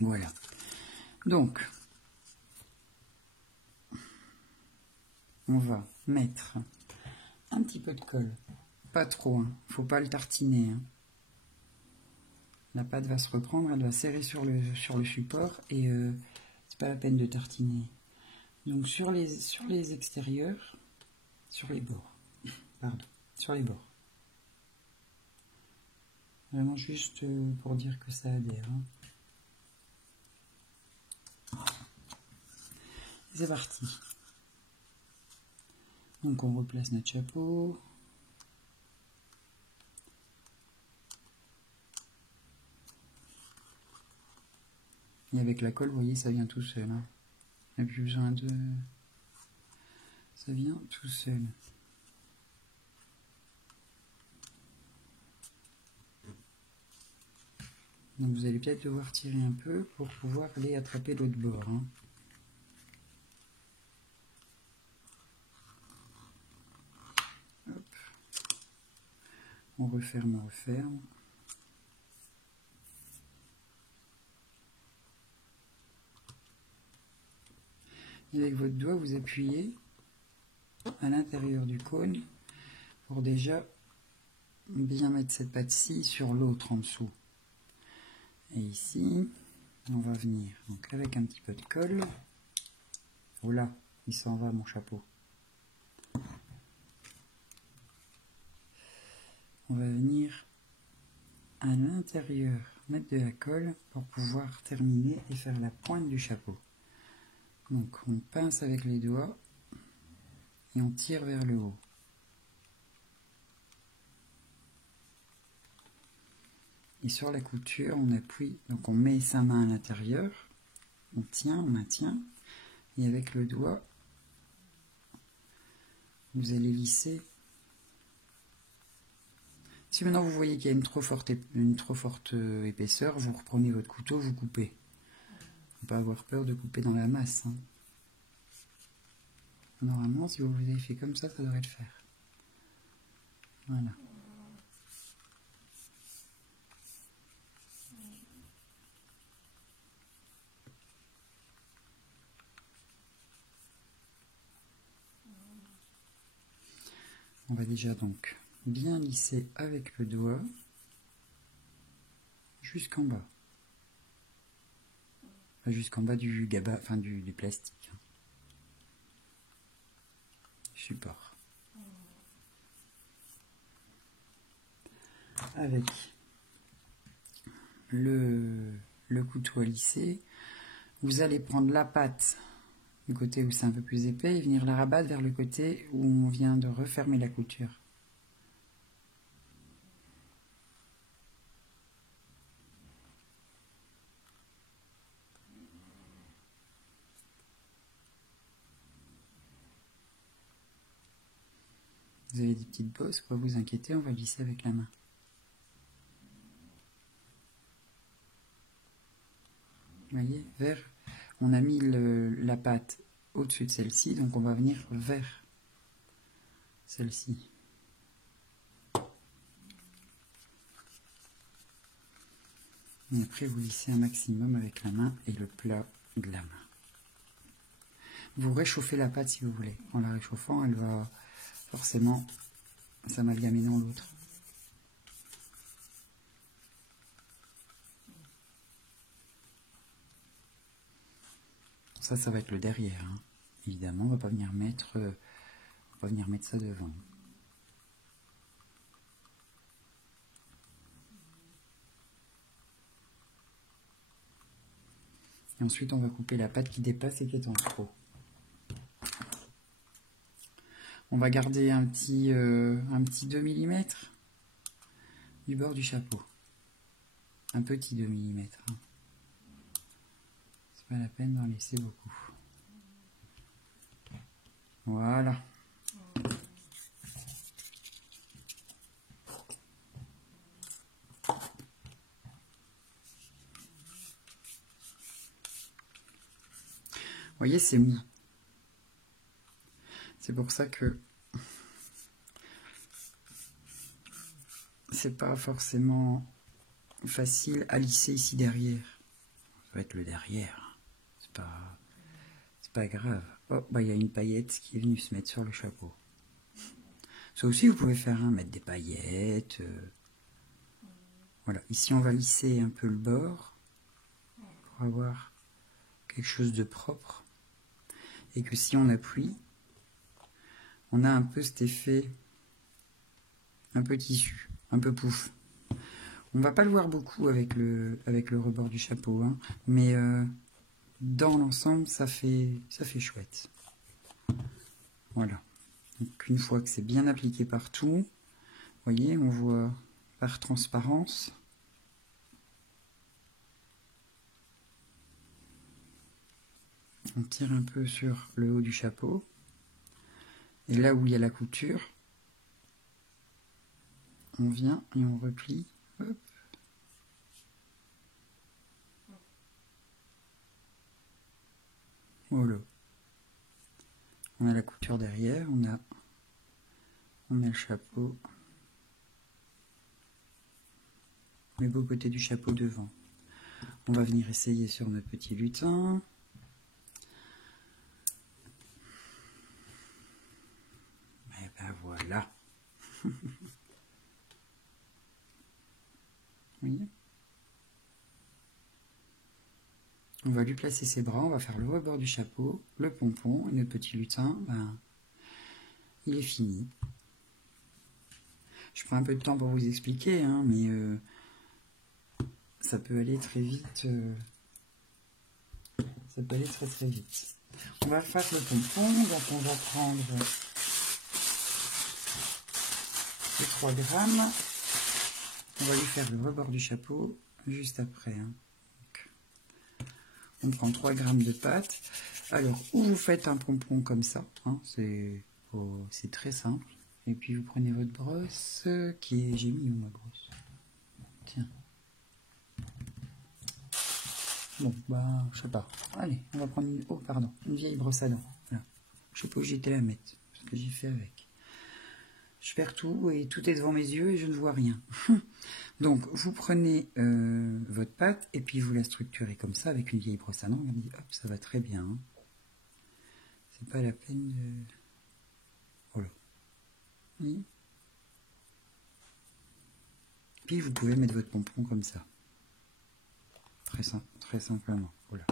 Voilà. Donc, on va mettre un petit peu de colle. Pas trop, hein. Faut pas le tartiner. Hein. La pâte va se reprendre, elle va serrer sur le support et c'est pas la peine de tartiner. Donc sur les extérieurs, sur les bords, pardon, sur les bords. Vraiment juste pour dire que ça adhère. Hein. C'est parti. Donc on replace notre chapeau. Et avec la colle, vous voyez, ça vient tout seul. Hein. Il n'y a plus besoin de... Ça vient tout seul. Donc vous allez peut-être devoir tirer un peu pour pouvoir aller attraper l'autre bord. Hein. Hop. On referme, on referme. Et avec votre doigt, vous appuyez à l'intérieur du cône pour déjà bien mettre cette pâte-ci sur l'autre en dessous. Et ici, on va venir donc avec un petit peu de colle. Oh là, il s'en va mon chapeau. On va venir à l'intérieur mettre de la colle pour pouvoir terminer et faire la pointe du chapeau. Donc on pince avec les doigts et on tire vers le haut. Et sur la couture, on appuie, donc on met sa main à l'intérieur, on tient, on maintient, et avec le doigt, vous allez lisser. Si maintenant vous voyez qu'il y a une trop forte épaisseur, vous reprenez votre couteau, vous coupez. Il ne faut pas avoir peur de couper dans la masse. Hein. Normalement, si vous avez fait comme ça devrait le faire. Voilà. On va déjà donc bien lisser avec le doigt jusqu'en bas. Jusqu'en bas du GABA, enfin du plastique. Support. Avec le couteau à lisser, vous allez prendre la pâte du côté où c'est un peu plus épais et venir la rabattre vers le côté où on vient de refermer la couture. Vous avez des petites bosses, pas vous inquiéter, on va lisser avec la main. Vous voyez, on a mis la pâte au-dessus de celle-ci, donc on va venir vers celle-ci. Et après, vous lissez un maximum avec la main et le plat de la main. Vous réchauffez la pâte si vous voulez. En la réchauffant, elle va forcément s'amalgamer dans l'autre. Ça va être le derrière. Hein. Évidemment, on va pas venir mettre ça devant. Et ensuite, on va couper la pâte qui dépasse et qui est en trop. On va garder un petit 2 mm du bord du chapeau. Un petit 2 mm. Hein. C'est pas la peine d'en laisser beaucoup. Voilà. Vous voyez, c'est mou. C'est pour ça que c'est pas forcément facile à lisser ici derrière. Ça va être le derrière. C'est pas grave. Oh, bah il y a une paillette qui est venue se mettre sur le chapeau. Ça aussi, vous pouvez faire, hein, mettre des paillettes. Voilà. Ici, on va lisser un peu le bord pour avoir quelque chose de propre. Et que si on appuie, on a un peu cet effet, un peu tissu, un peu pouf. On va pas le voir beaucoup avec le rebord du chapeau, hein, mais dans l'ensemble, ça fait chouette. Voilà. Donc une fois que c'est bien appliqué partout, vous voyez, on voit par transparence. On tire un peu sur le haut du chapeau. Et là où il y a la couture, on vient et on replie. Hop. Voilà. On a la couture derrière, on met le chapeau, les beaux côtés du chapeau devant. On va venir essayer sur notre petit lutin. Et ben voilà. Oui. On va lui placer ses bras, on va faire le rebord du chapeau, le pompon, et notre petit lutin, ben, il est fini. Je prends un peu de temps pour vous expliquer, hein, mais ça peut aller très vite. Ça peut aller très très vite. On va faire le pompon, donc on va prendre les 3 grammes. On va lui faire le rebord du chapeau juste après. Hein. Donc, on prend 3 grammes de pâte. Alors, ou vous faites un pompon comme ça, hein, c'est C'est très simple. Et puis vous prenez votre brosse qui est... J'ai mis où ma brosse? Tiens. Bon, bah, je sais pas. Allez, on va prendre une... Oh, pardon, une vieille brosse à dents. Voilà. Je sais pas où j'étais la mettre. Ce que j'ai fait avec. Je perds tout et tout est devant mes yeux et je ne vois rien. Donc, vous prenez votre pâte et puis vous la structurez comme ça avec une vieille brosse à dents. Regardez, hop, ça va très bien. Hein. C'est pas la peine de... Voilà. Oui. Puis vous pouvez mettre votre pompon comme ça. Très simplement. Voilà.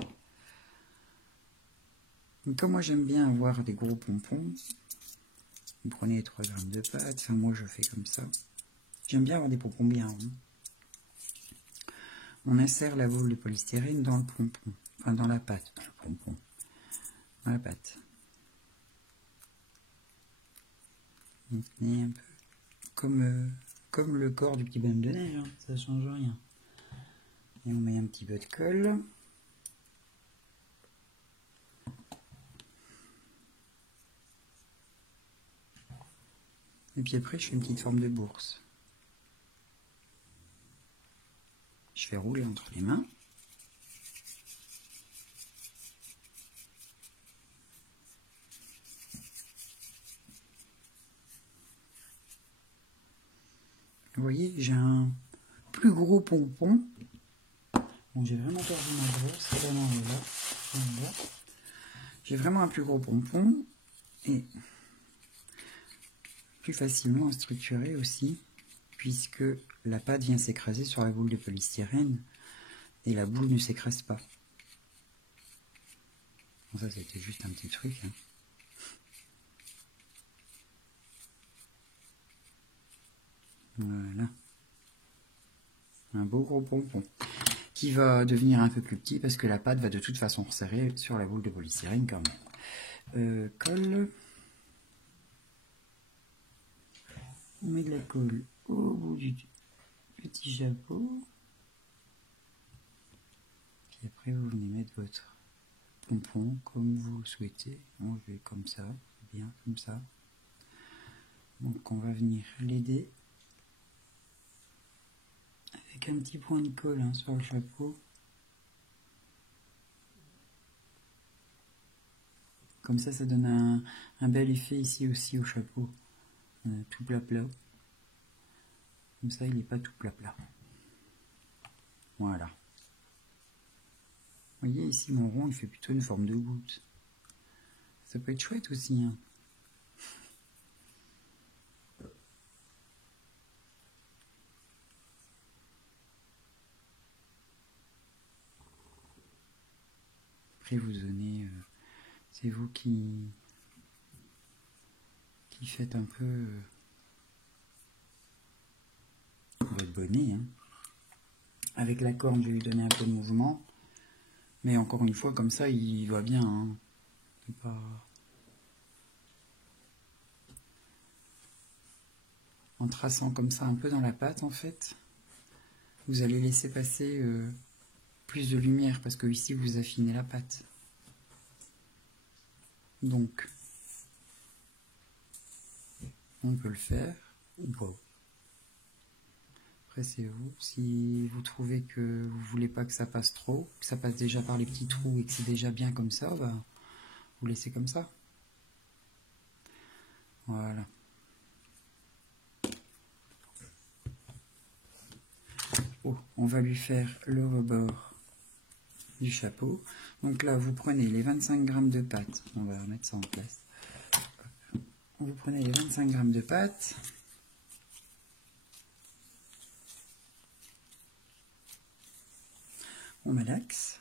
Donc, comme moi j'aime bien avoir des gros pompons, vous prenez les 3 grammes de pâte. Enfin, moi je fais comme ça. J'aime bien avoir des pompons bien ronds. On insère la boule de polystyrène dans le pompon. Enfin, dans la pâte. Dans le pompon. Dans la pâte. On tenait un peu comme le corps du petit bonhomme de neige. Hein. Ça change rien. Et on met un petit peu de colle. Et puis après, je fais une petite forme de bourse. Je fais rouler entre les mains. Vous voyez, j'ai un plus gros pompon. Bon, j'ai vraiment perdu ma brosse. Là, non, là. J'ai vraiment un plus gros pompon et plus facilement structuré aussi, puisque la pâte vient s'écraser sur la boule de polystyrène et la boule ne s'écrase pas. Bon, ça, c'était juste un petit truc. Hein. Voilà. Un beau gros pompon qui va devenir un peu plus petit parce que la pâte va de toute façon resserrer sur la boule de polystyrène quand même. Colle. On met de la colle au bout du petit chapeau. Puis après vous venez mettre votre pompon comme vous souhaitez. Bon, je vais comme ça, bien comme ça. Donc on va venir l'aider avec un petit point de colle hein, sur le chapeau. Comme ça donne un bel effet ici aussi au chapeau. Tout plat plat. Comme ça il n'est pas tout plat plat. Voilà. Vous voyez ici mon rond il fait plutôt une forme de goutte. Ça peut être chouette aussi. Hein. Après vous donnez, c'est vous qui faites un peu votre bonnet. Hein. Avec la corne je vais lui donner un peu de mouvement. Mais encore une fois comme ça il va bien. Hein. C'est pas... En traçant comme ça un peu dans la pâte en fait, vous allez laisser passer plus de lumière parce que ici vous affinez la pâte. Donc, on peut le faire ou pas. Après c'est vous. Si vous trouvez que vous voulez pas que ça passe trop, que ça passe déjà par les petits trous et que c'est déjà bien comme ça, bah, vous laissez comme ça. Voilà. Oh, on va lui faire le rebord du chapeau. Donc là, vous prenez les 25 grammes de pâte. On va remettre ça en place. Vous prenez les 25 grammes de pâte. On malaxe.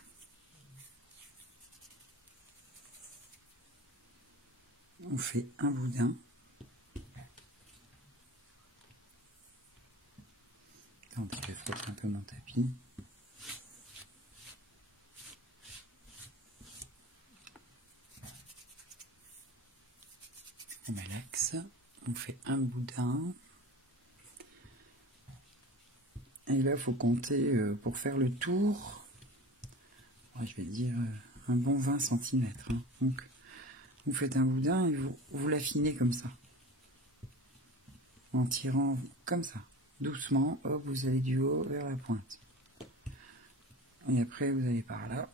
On fait un boudin. Attendez, je vais frotter un peu mon tapis. On malaxe. On fait un boudin. Et là, il faut compter pour faire le tour. Je vais dire un bon 20 cm. Hein. Donc, vous faites un boudin et vous l'affinez comme ça. En tirant comme ça. Doucement, hop, vous allez du haut vers la pointe. Et après, vous allez par là.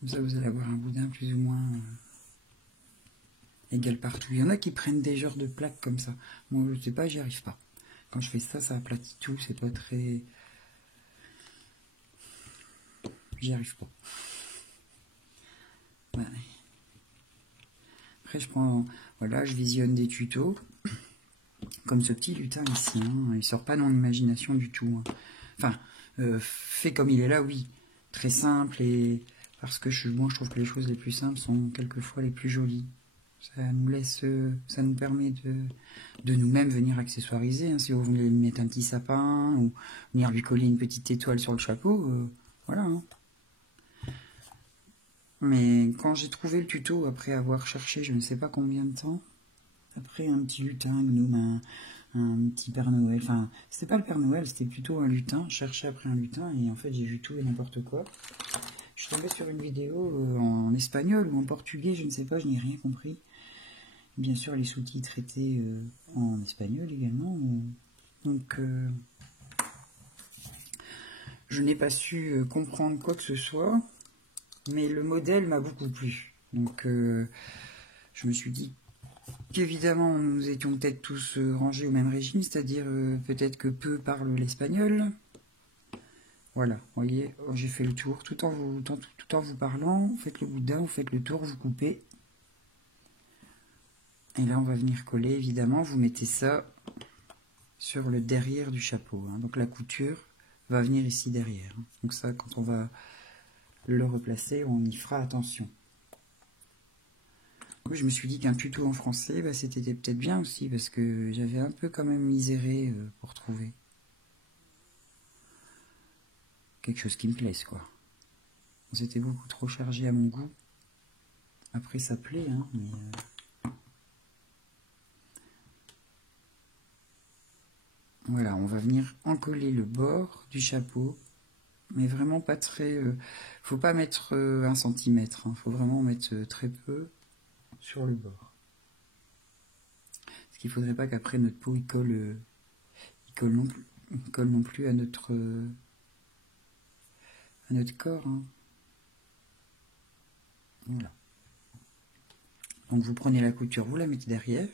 Comme ça, vous allez avoir un boudin plus ou moins égal partout. Il y en a qui prennent des genres de plaques comme ça. Moi, je sais pas, j'y arrive pas. Quand je fais ça, ça aplatit tout. C'est pas très... J'y arrive pas. Ouais. Après, je prends... Voilà, je visionne des tutos. Comme ce petit lutin ici. Hein. Il sort pas dans l'imagination du tout. Hein. Enfin, fait comme il est là, oui. Très simple et... Parce que moi, je trouve que les choses les plus simples sont quelquefois les plus jolies. Ça nous laisse, ça nous permet de nous-mêmes venir accessoiriser. Hein. Si vous voulez lui mettre un petit sapin ou venir lui coller une petite étoile sur le chapeau, voilà. Hein. Mais quand j'ai trouvé le tuto, après avoir cherché je ne sais pas combien de temps, après un petit lutin, gnome, un petit Père Noël, enfin, c'était pas le Père Noël, c'était plutôt un lutin, je cherchais après un lutin, et en fait j'ai vu tout et n'importe quoi. Je suis tombé sur une vidéo en espagnol ou en portugais, je ne sais pas, je n'ai rien compris. Bien sûr, les sous-titres étaient en espagnol également. Donc, je n'ai pas su comprendre quoi que ce soit. Mais le modèle m'a beaucoup plu. Donc, je me suis dit qu'évidemment, nous étions peut-être tous rangés au même régime. C'est-à-dire, peut-être que peu parlent l'espagnol. Voilà, vous voyez, j'ai fait le tour. Tout en vous parlant, vous faites le boudin, vous faites le tour, vous coupez. Et là, on va venir coller, évidemment. Vous mettez ça sur le derrière du chapeau. Hein. Donc, la couture va venir ici derrière. Hein. Donc ça, quand on va le replacer, on y fera attention. Je me suis dit qu'un tuto en français, bah, c'était peut-être bien aussi, parce que j'avais un peu quand même miséré pour trouver quelque chose qui me plaise, quoi. C'était beaucoup trop chargé à mon goût. Après, ça plaît, hein, mais... Voilà, on va venir encoller le bord du chapeau, mais vraiment pas très... faut pas mettre 1 centimètre, hein, faut vraiment mettre très peu sur le bord. Parce qu'il faudrait pas qu'après notre peau il colle non plus à notre corps. Hein. Voilà. Donc vous prenez la couture, vous la mettez derrière.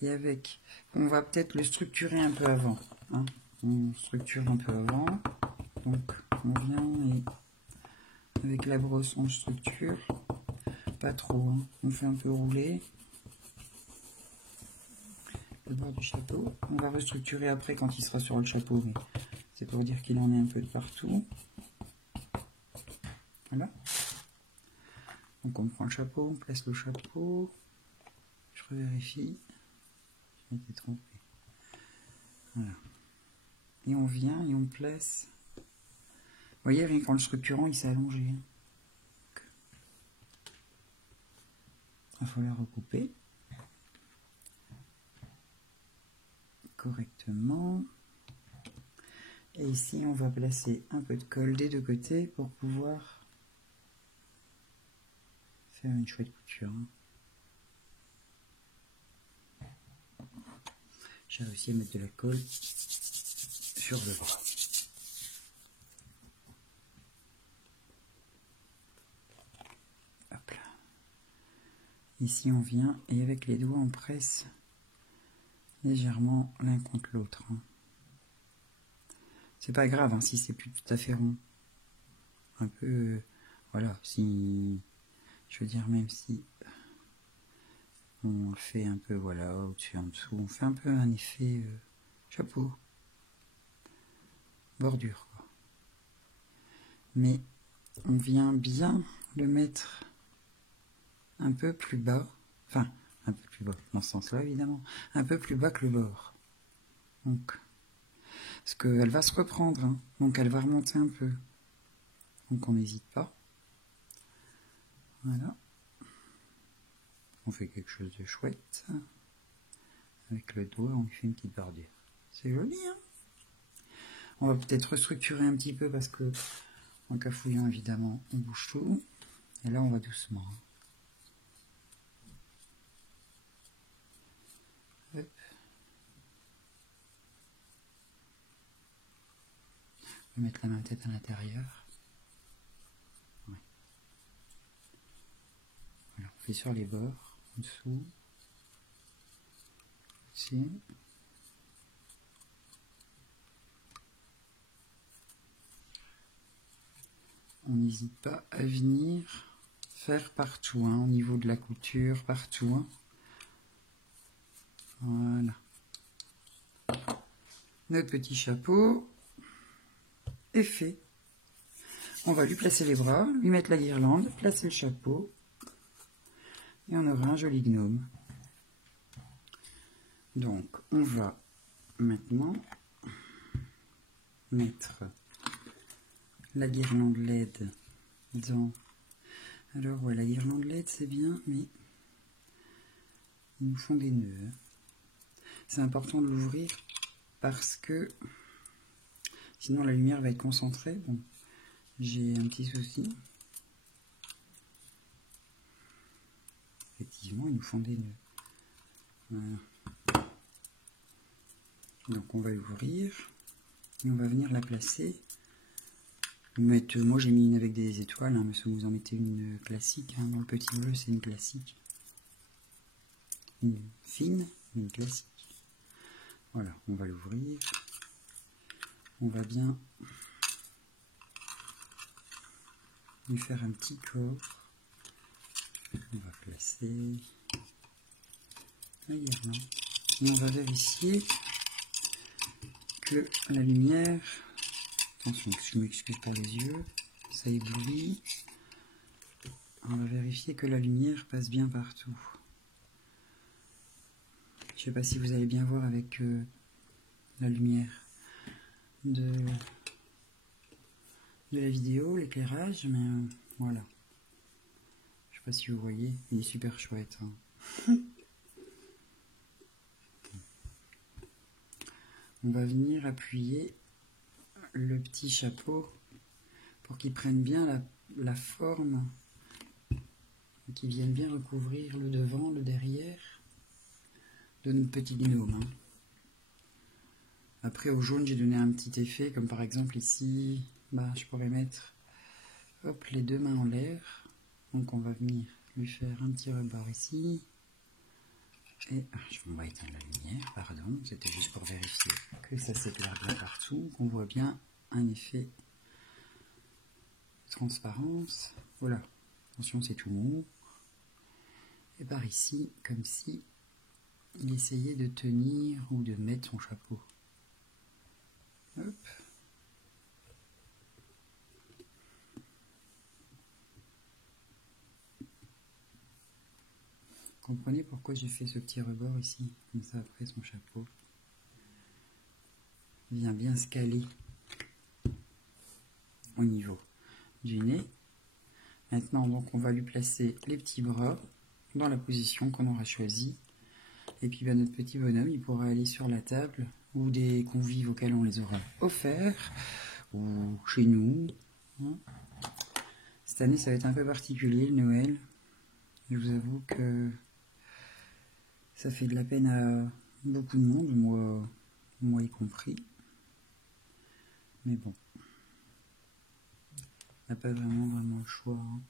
Et avec, on va peut-être le structurer un peu avant. Hein. On structure un peu avant. Donc on vient et avec la brosse on structure. Pas trop, hein. On fait un peu rouler le bord du chapeau. On va restructurer après quand il sera sur le chapeau, mais c'est pour dire qu'il en est un peu de partout. Voilà. Donc on prend le chapeau, on place le chapeau. Je revérifie. Je m'étais trompé. Voilà. Et on vient et on place. Vous voyez, rien qu'en le structurant, il s'est allongé. Il faut la recouper correctement. Et ici, on va placer un peu de colle des deux côtés pour pouvoir faire une chouette couture. J'ai réussi à mettre de la colle sur le bras. Hop là. Ici, on vient et avec les doigts, on presse légèrement l'un contre l'autre. C'est pas grave hein, si c'est plus tout à fait rond. Un peu, voilà, si, je veux dire, même si on le fait un peu, voilà, au-dessus, en dessous, on fait un peu un effet chapeau, bordure, quoi. Mais on vient bien le mettre un peu plus bas, enfin, un peu plus bas, dans ce sens-là, évidemment, un peu plus bas que le bord. Donc, parce qu'elle va se reprendre, hein, donc elle va remonter un peu. Donc on n'hésite pas. Voilà. On fait quelque chose de chouette. Avec le doigt, on lui fait une petite bordure. C'est joli, hein? On va peut-être restructurer un petit peu parce que, en cafouillant, évidemment, on bouge tout. Et là, on va doucement. Hop. On va mettre la main peut-être à l'intérieur. Ouais. Voilà, on fait sur les bords, en dessous. Ici. On n'hésite pas à venir faire partout, hein, au niveau de la couture, partout. Hein. Voilà. Notre petit chapeau est fait. On va lui placer les bras, lui mettre la guirlande, placer le chapeau. Et on aura un joli gnome. Donc, on va maintenant mettre la guirlande LED dans... Alors, ouais, la guirlande LED, c'est bien, mais ils nous font des nœuds. C'est important de l'ouvrir parce que sinon la lumière va être concentrée. Bon, j'ai un petit souci. Effectivement, ils nous font des nœuds. Voilà. Donc on va l'ouvrir et on va venir la placer. Moi j'ai mis une avec des étoiles, hein, mais si vous en mettez une classique, hein, dans le petit bleu c'est une classique. Une fine, une classique. Voilà, on va l'ouvrir. On va bien lui faire un petit corps. On va placer la guirlande. Et on va vérifier que la lumière... Attention, je m'excuse pour les yeux. Ça éblouit. On va vérifier que la lumière passe bien partout. Je ne sais pas si vous allez bien voir avec la lumière de la vidéo, l'éclairage, mais voilà. Je sais pas si vous voyez, il est super chouette. Hein. On va venir appuyer le petit chapeau pour qu'il prenne bien la forme, qu'il vienne bien recouvrir le devant, le derrière de notre petit gnome. Hein. Après au jaune j'ai donné un petit effet, comme par exemple ici, je pourrais mettre hop, les deux mains en l'air. Donc on va venir lui faire un petit rebord ici. Et on va éteindre la lumière, pardon, c'était juste pour vérifier que ça s'éclaire bien partout, qu'on voit bien un effet de transparence. Voilà, attention c'est tout mou. Et par ici, comme si il essayait de tenir ou de mettre son chapeau. Hop. Comprenez pourquoi j'ai fait ce petit rebord ici, comme ça après son chapeau vient bien se caler au niveau du nez. Maintenant donc on va lui placer les petits bras dans la position qu'on aura choisie. Et puis notre petit bonhomme il pourra aller sur la table ou des convives auxquels on les aura offerts ou chez nous. Cette année ça va être un peu particulier le Noël. Je vous avoue que ça fait de la peine à beaucoup de monde, moi y compris. Mais bon, on n'a pas vraiment le choix. Hein.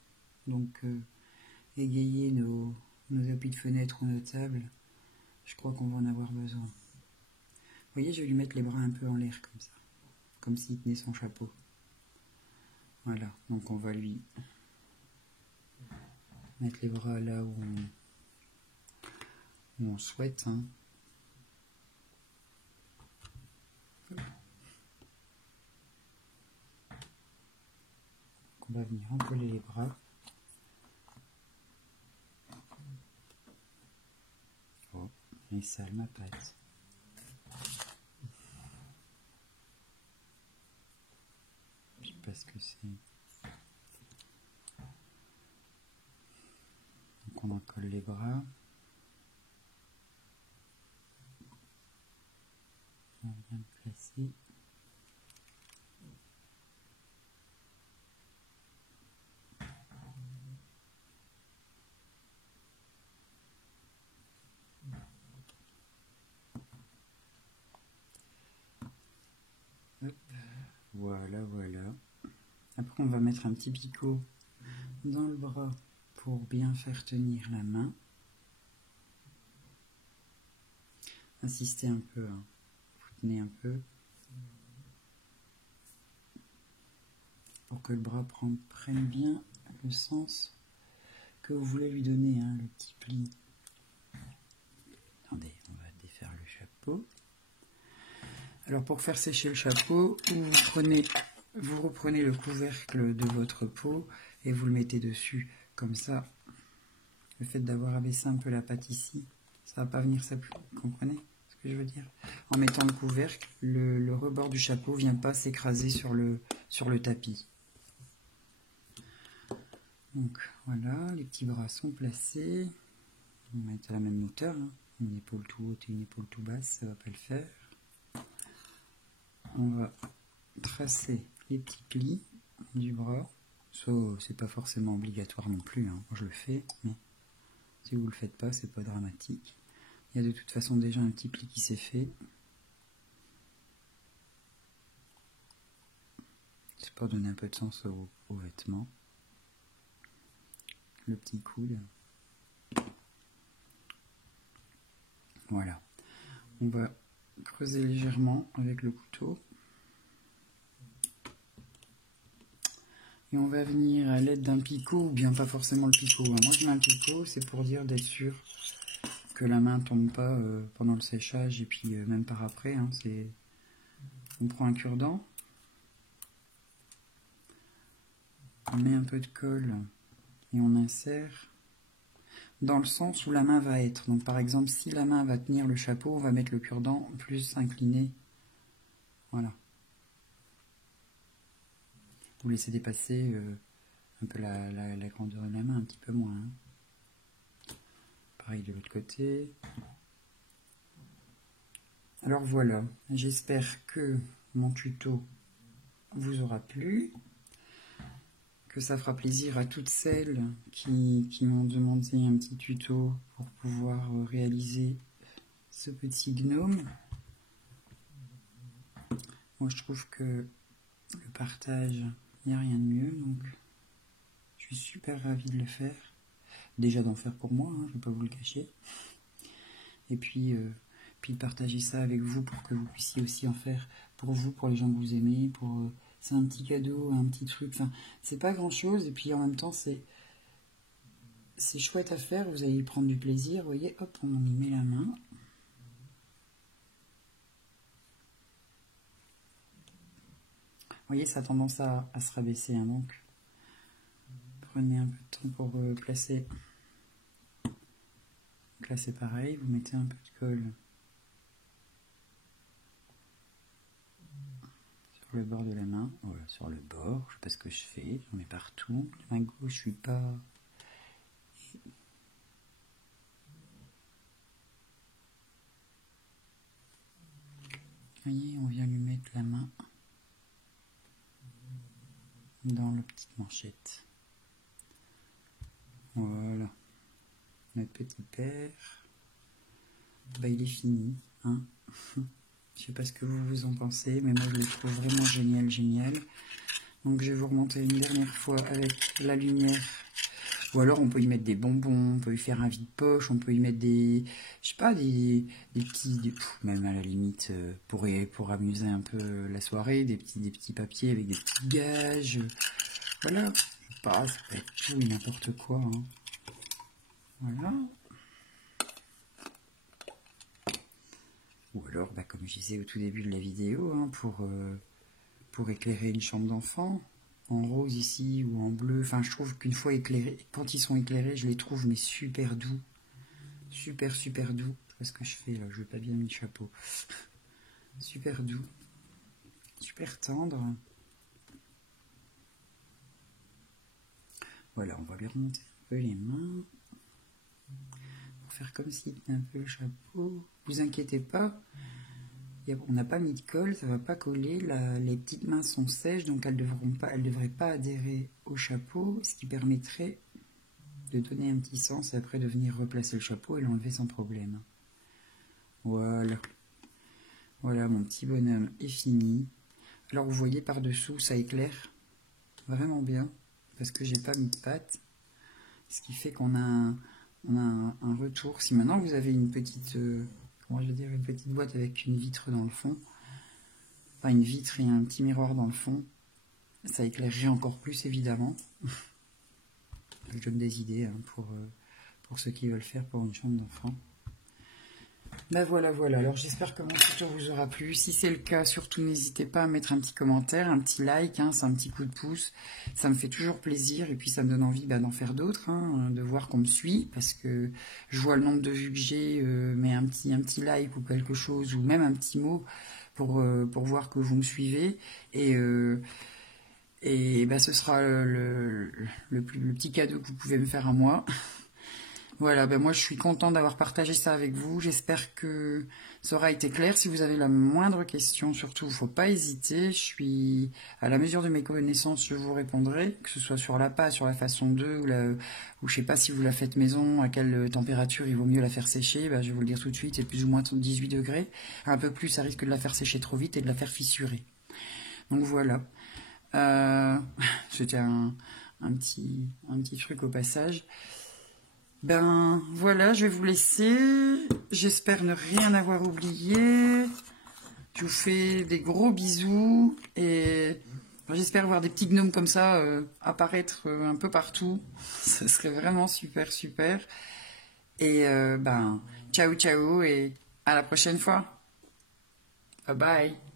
Donc, égayer nos appuis de fenêtre ou nos tables, je crois qu'on va en avoir besoin. Vous voyez, je vais lui mettre les bras un peu en l'air comme ça, comme s'il tenait son chapeau. Voilà, donc on va lui mettre les bras là où on souhaite. Hein. On va venir encoller les bras. Oh, elle est sale ma patte. Je sais pas ce que c'est. Donc on encolle les bras. On vient le placer. Hop. Voilà, voilà. Après, on va mettre un petit picot dans le bras pour bien faire tenir la main. Insistez un peu, hein. Vous tenez un peu pour que le bras prenne bien le sens que vous voulez lui donner, hein, le petit pli. Attendez, on va défaire le chapeau. Alors pour faire sécher le chapeau, vous reprenez le couvercle de votre pot et vous le mettez dessus. Comme ça, le fait d'avoir abaissé un peu la pâte ici, ça va pas venir s'appuyer. Vous comprenez ce que je veux dire? En mettant le couvercle, le rebord du chapeau vient pas s'écraser sur le tapis. Donc voilà, les petits bras sont placés. On va être à la même hauteur, hein. Une épaule tout haute et une épaule tout basse, ça va pas le faire. On va tracer les petits plis du bras. Ça, c'est pas forcément obligatoire non plus, hein. Moi, je le fais, mais si vous le faites pas, c'est pas dramatique. Il y a de toute façon déjà un petit pli qui s'est fait. C'est pour donner un peu de sens aux vêtements. Le petit coude. Voilà. On va creuser légèrement avec le couteau. Et on va venir à l'aide d'un picot, ou bien pas forcément le picot. Moi je mets un picot, c'est pour dire d'être sûr que la main ne tombe pas pendant le séchage et puis même par après. Hein, on prend un cure-dent, on met un peu de colle et on insère dans le sens où la main va être. Donc par exemple, si la main va tenir le chapeau, on va mettre le cure-dent plus incliné. Voilà. Vous laissez dépasser un peu la grandeur de la main, un petit peu moins. Hein. Pareil de l'autre côté. Alors voilà, j'espère que mon tuto vous aura plu, que ça fera plaisir à toutes celles qui m'ont demandé un petit tuto pour pouvoir réaliser ce petit gnome. Moi je trouve que le partage, il n'y a rien de mieux, donc je suis super ravie de le faire. Déjà d'en faire pour moi, hein, je ne vais pas vous le cacher. Et puis de partager ça avec vous pour que vous puissiez aussi en faire pour vous, pour les gens que vous aimez, c'est un petit cadeau, un petit truc, enfin, c'est pas grand chose, et puis en même temps c'est chouette à faire, vous allez y prendre du plaisir, vous voyez, hop, on y met la main. Vous voyez, ça a tendance à se rabaisser, hein, donc prenez un peu de temps pour placer. Donc là c'est pareil, vous mettez un peu de colle sur le bord de la main, voilà, sur le bord, je sais pas ce que je fais, j'en mets partout. La main gauche, je suis pas... Vous voyez, on vient lui mettre la main dans la petite manchette. Voilà. Notre petit père, bah, il est fini. Hein. Je sais pas ce que vous en pensez, mais moi je le trouve vraiment génial, génial. Donc je vais vous remonter une dernière fois avec la lumière. Ou alors on peut y mettre des bonbons, on peut y faire un vide-poche, on peut y mettre des, je sais pas, des petits, même à la limite pour amuser un peu la soirée, des petits papiers avec des petits gages. Voilà, je sais pas, ça peut être tout et n'importe quoi. Hein. Voilà. Ou alors, bah, comme je disais au tout début de la vidéo, hein, pour éclairer une chambre d'enfant, en rose ici ou en bleu. Enfin, je trouve qu'une fois éclairés, quand ils sont éclairés, je les trouve mais super doux. Super, super doux. Je sais pas ce que je fais là, je vais pas bien mis le chapeau. Super doux. Super tendre. Voilà, on va lui remonter un peu les mains. Pour faire comme s'il tenait un peu le chapeau. Vous inquiétez pas. On n'a pas mis de colle, ça ne va pas coller, les petites mains sont sèches, donc elles ne devraient pas adhérer au chapeau, ce qui permettrait de donner un petit sens et après de venir replacer le chapeau et l'enlever sans problème. Voilà. Voilà, mon petit bonhomme est fini. Alors vous voyez par-dessous, ça éclaire vraiment bien, parce que j'ai pas mis de pâte. Ce qui fait qu'on a un retour. Si maintenant vous avez une petite, comment je vais dire, une petite boîte avec une vitre dans le fond, enfin une vitre et un petit miroir dans le fond, ça éclairerait encore plus évidemment. Je donne des idées hein, pour ceux qui veulent faire pour une chambre d'enfant. Ben voilà, voilà. Alors j'espère que mon tuto vous aura plu. Si c'est le cas, surtout n'hésitez pas à mettre un petit commentaire, un petit like, hein, c'est un petit coup de pouce. Ça me fait toujours plaisir et puis ça me donne envie d'en faire d'autres, hein, de voir qu'on me suit, parce que je vois le nombre de vues que j'ai, mais un petit like ou quelque chose, ou même un petit mot pour voir que vous me suivez. Et ben, ce sera le petit cadeau que vous pouvez me faire à moi. Voilà, ben moi je suis contente d'avoir partagé ça avec vous. J'espère que ça aura été clair. Si vous avez la moindre question, surtout, il ne faut pas hésiter. Je suis à la mesure de mes connaissances, je vous répondrai, que ce soit sur la pâte, sur la façon 2, ou je sais pas si vous la faites maison, à quelle température il vaut mieux la faire sécher. Ben, je vais vous le dire tout de suite, c'est plus ou moins 18 degrés. Un peu plus, ça risque de la faire sécher trop vite et de la faire fissurer. Donc voilà. C'était un petit truc au passage. Ben voilà, je vais vous laisser. J'espère ne rien avoir oublié. Je vous fais des gros bisous et j'espère voir des petits gnomes comme ça apparaître un peu partout. Ce serait vraiment super super. Et ben ciao ciao et à la prochaine fois. Bye bye.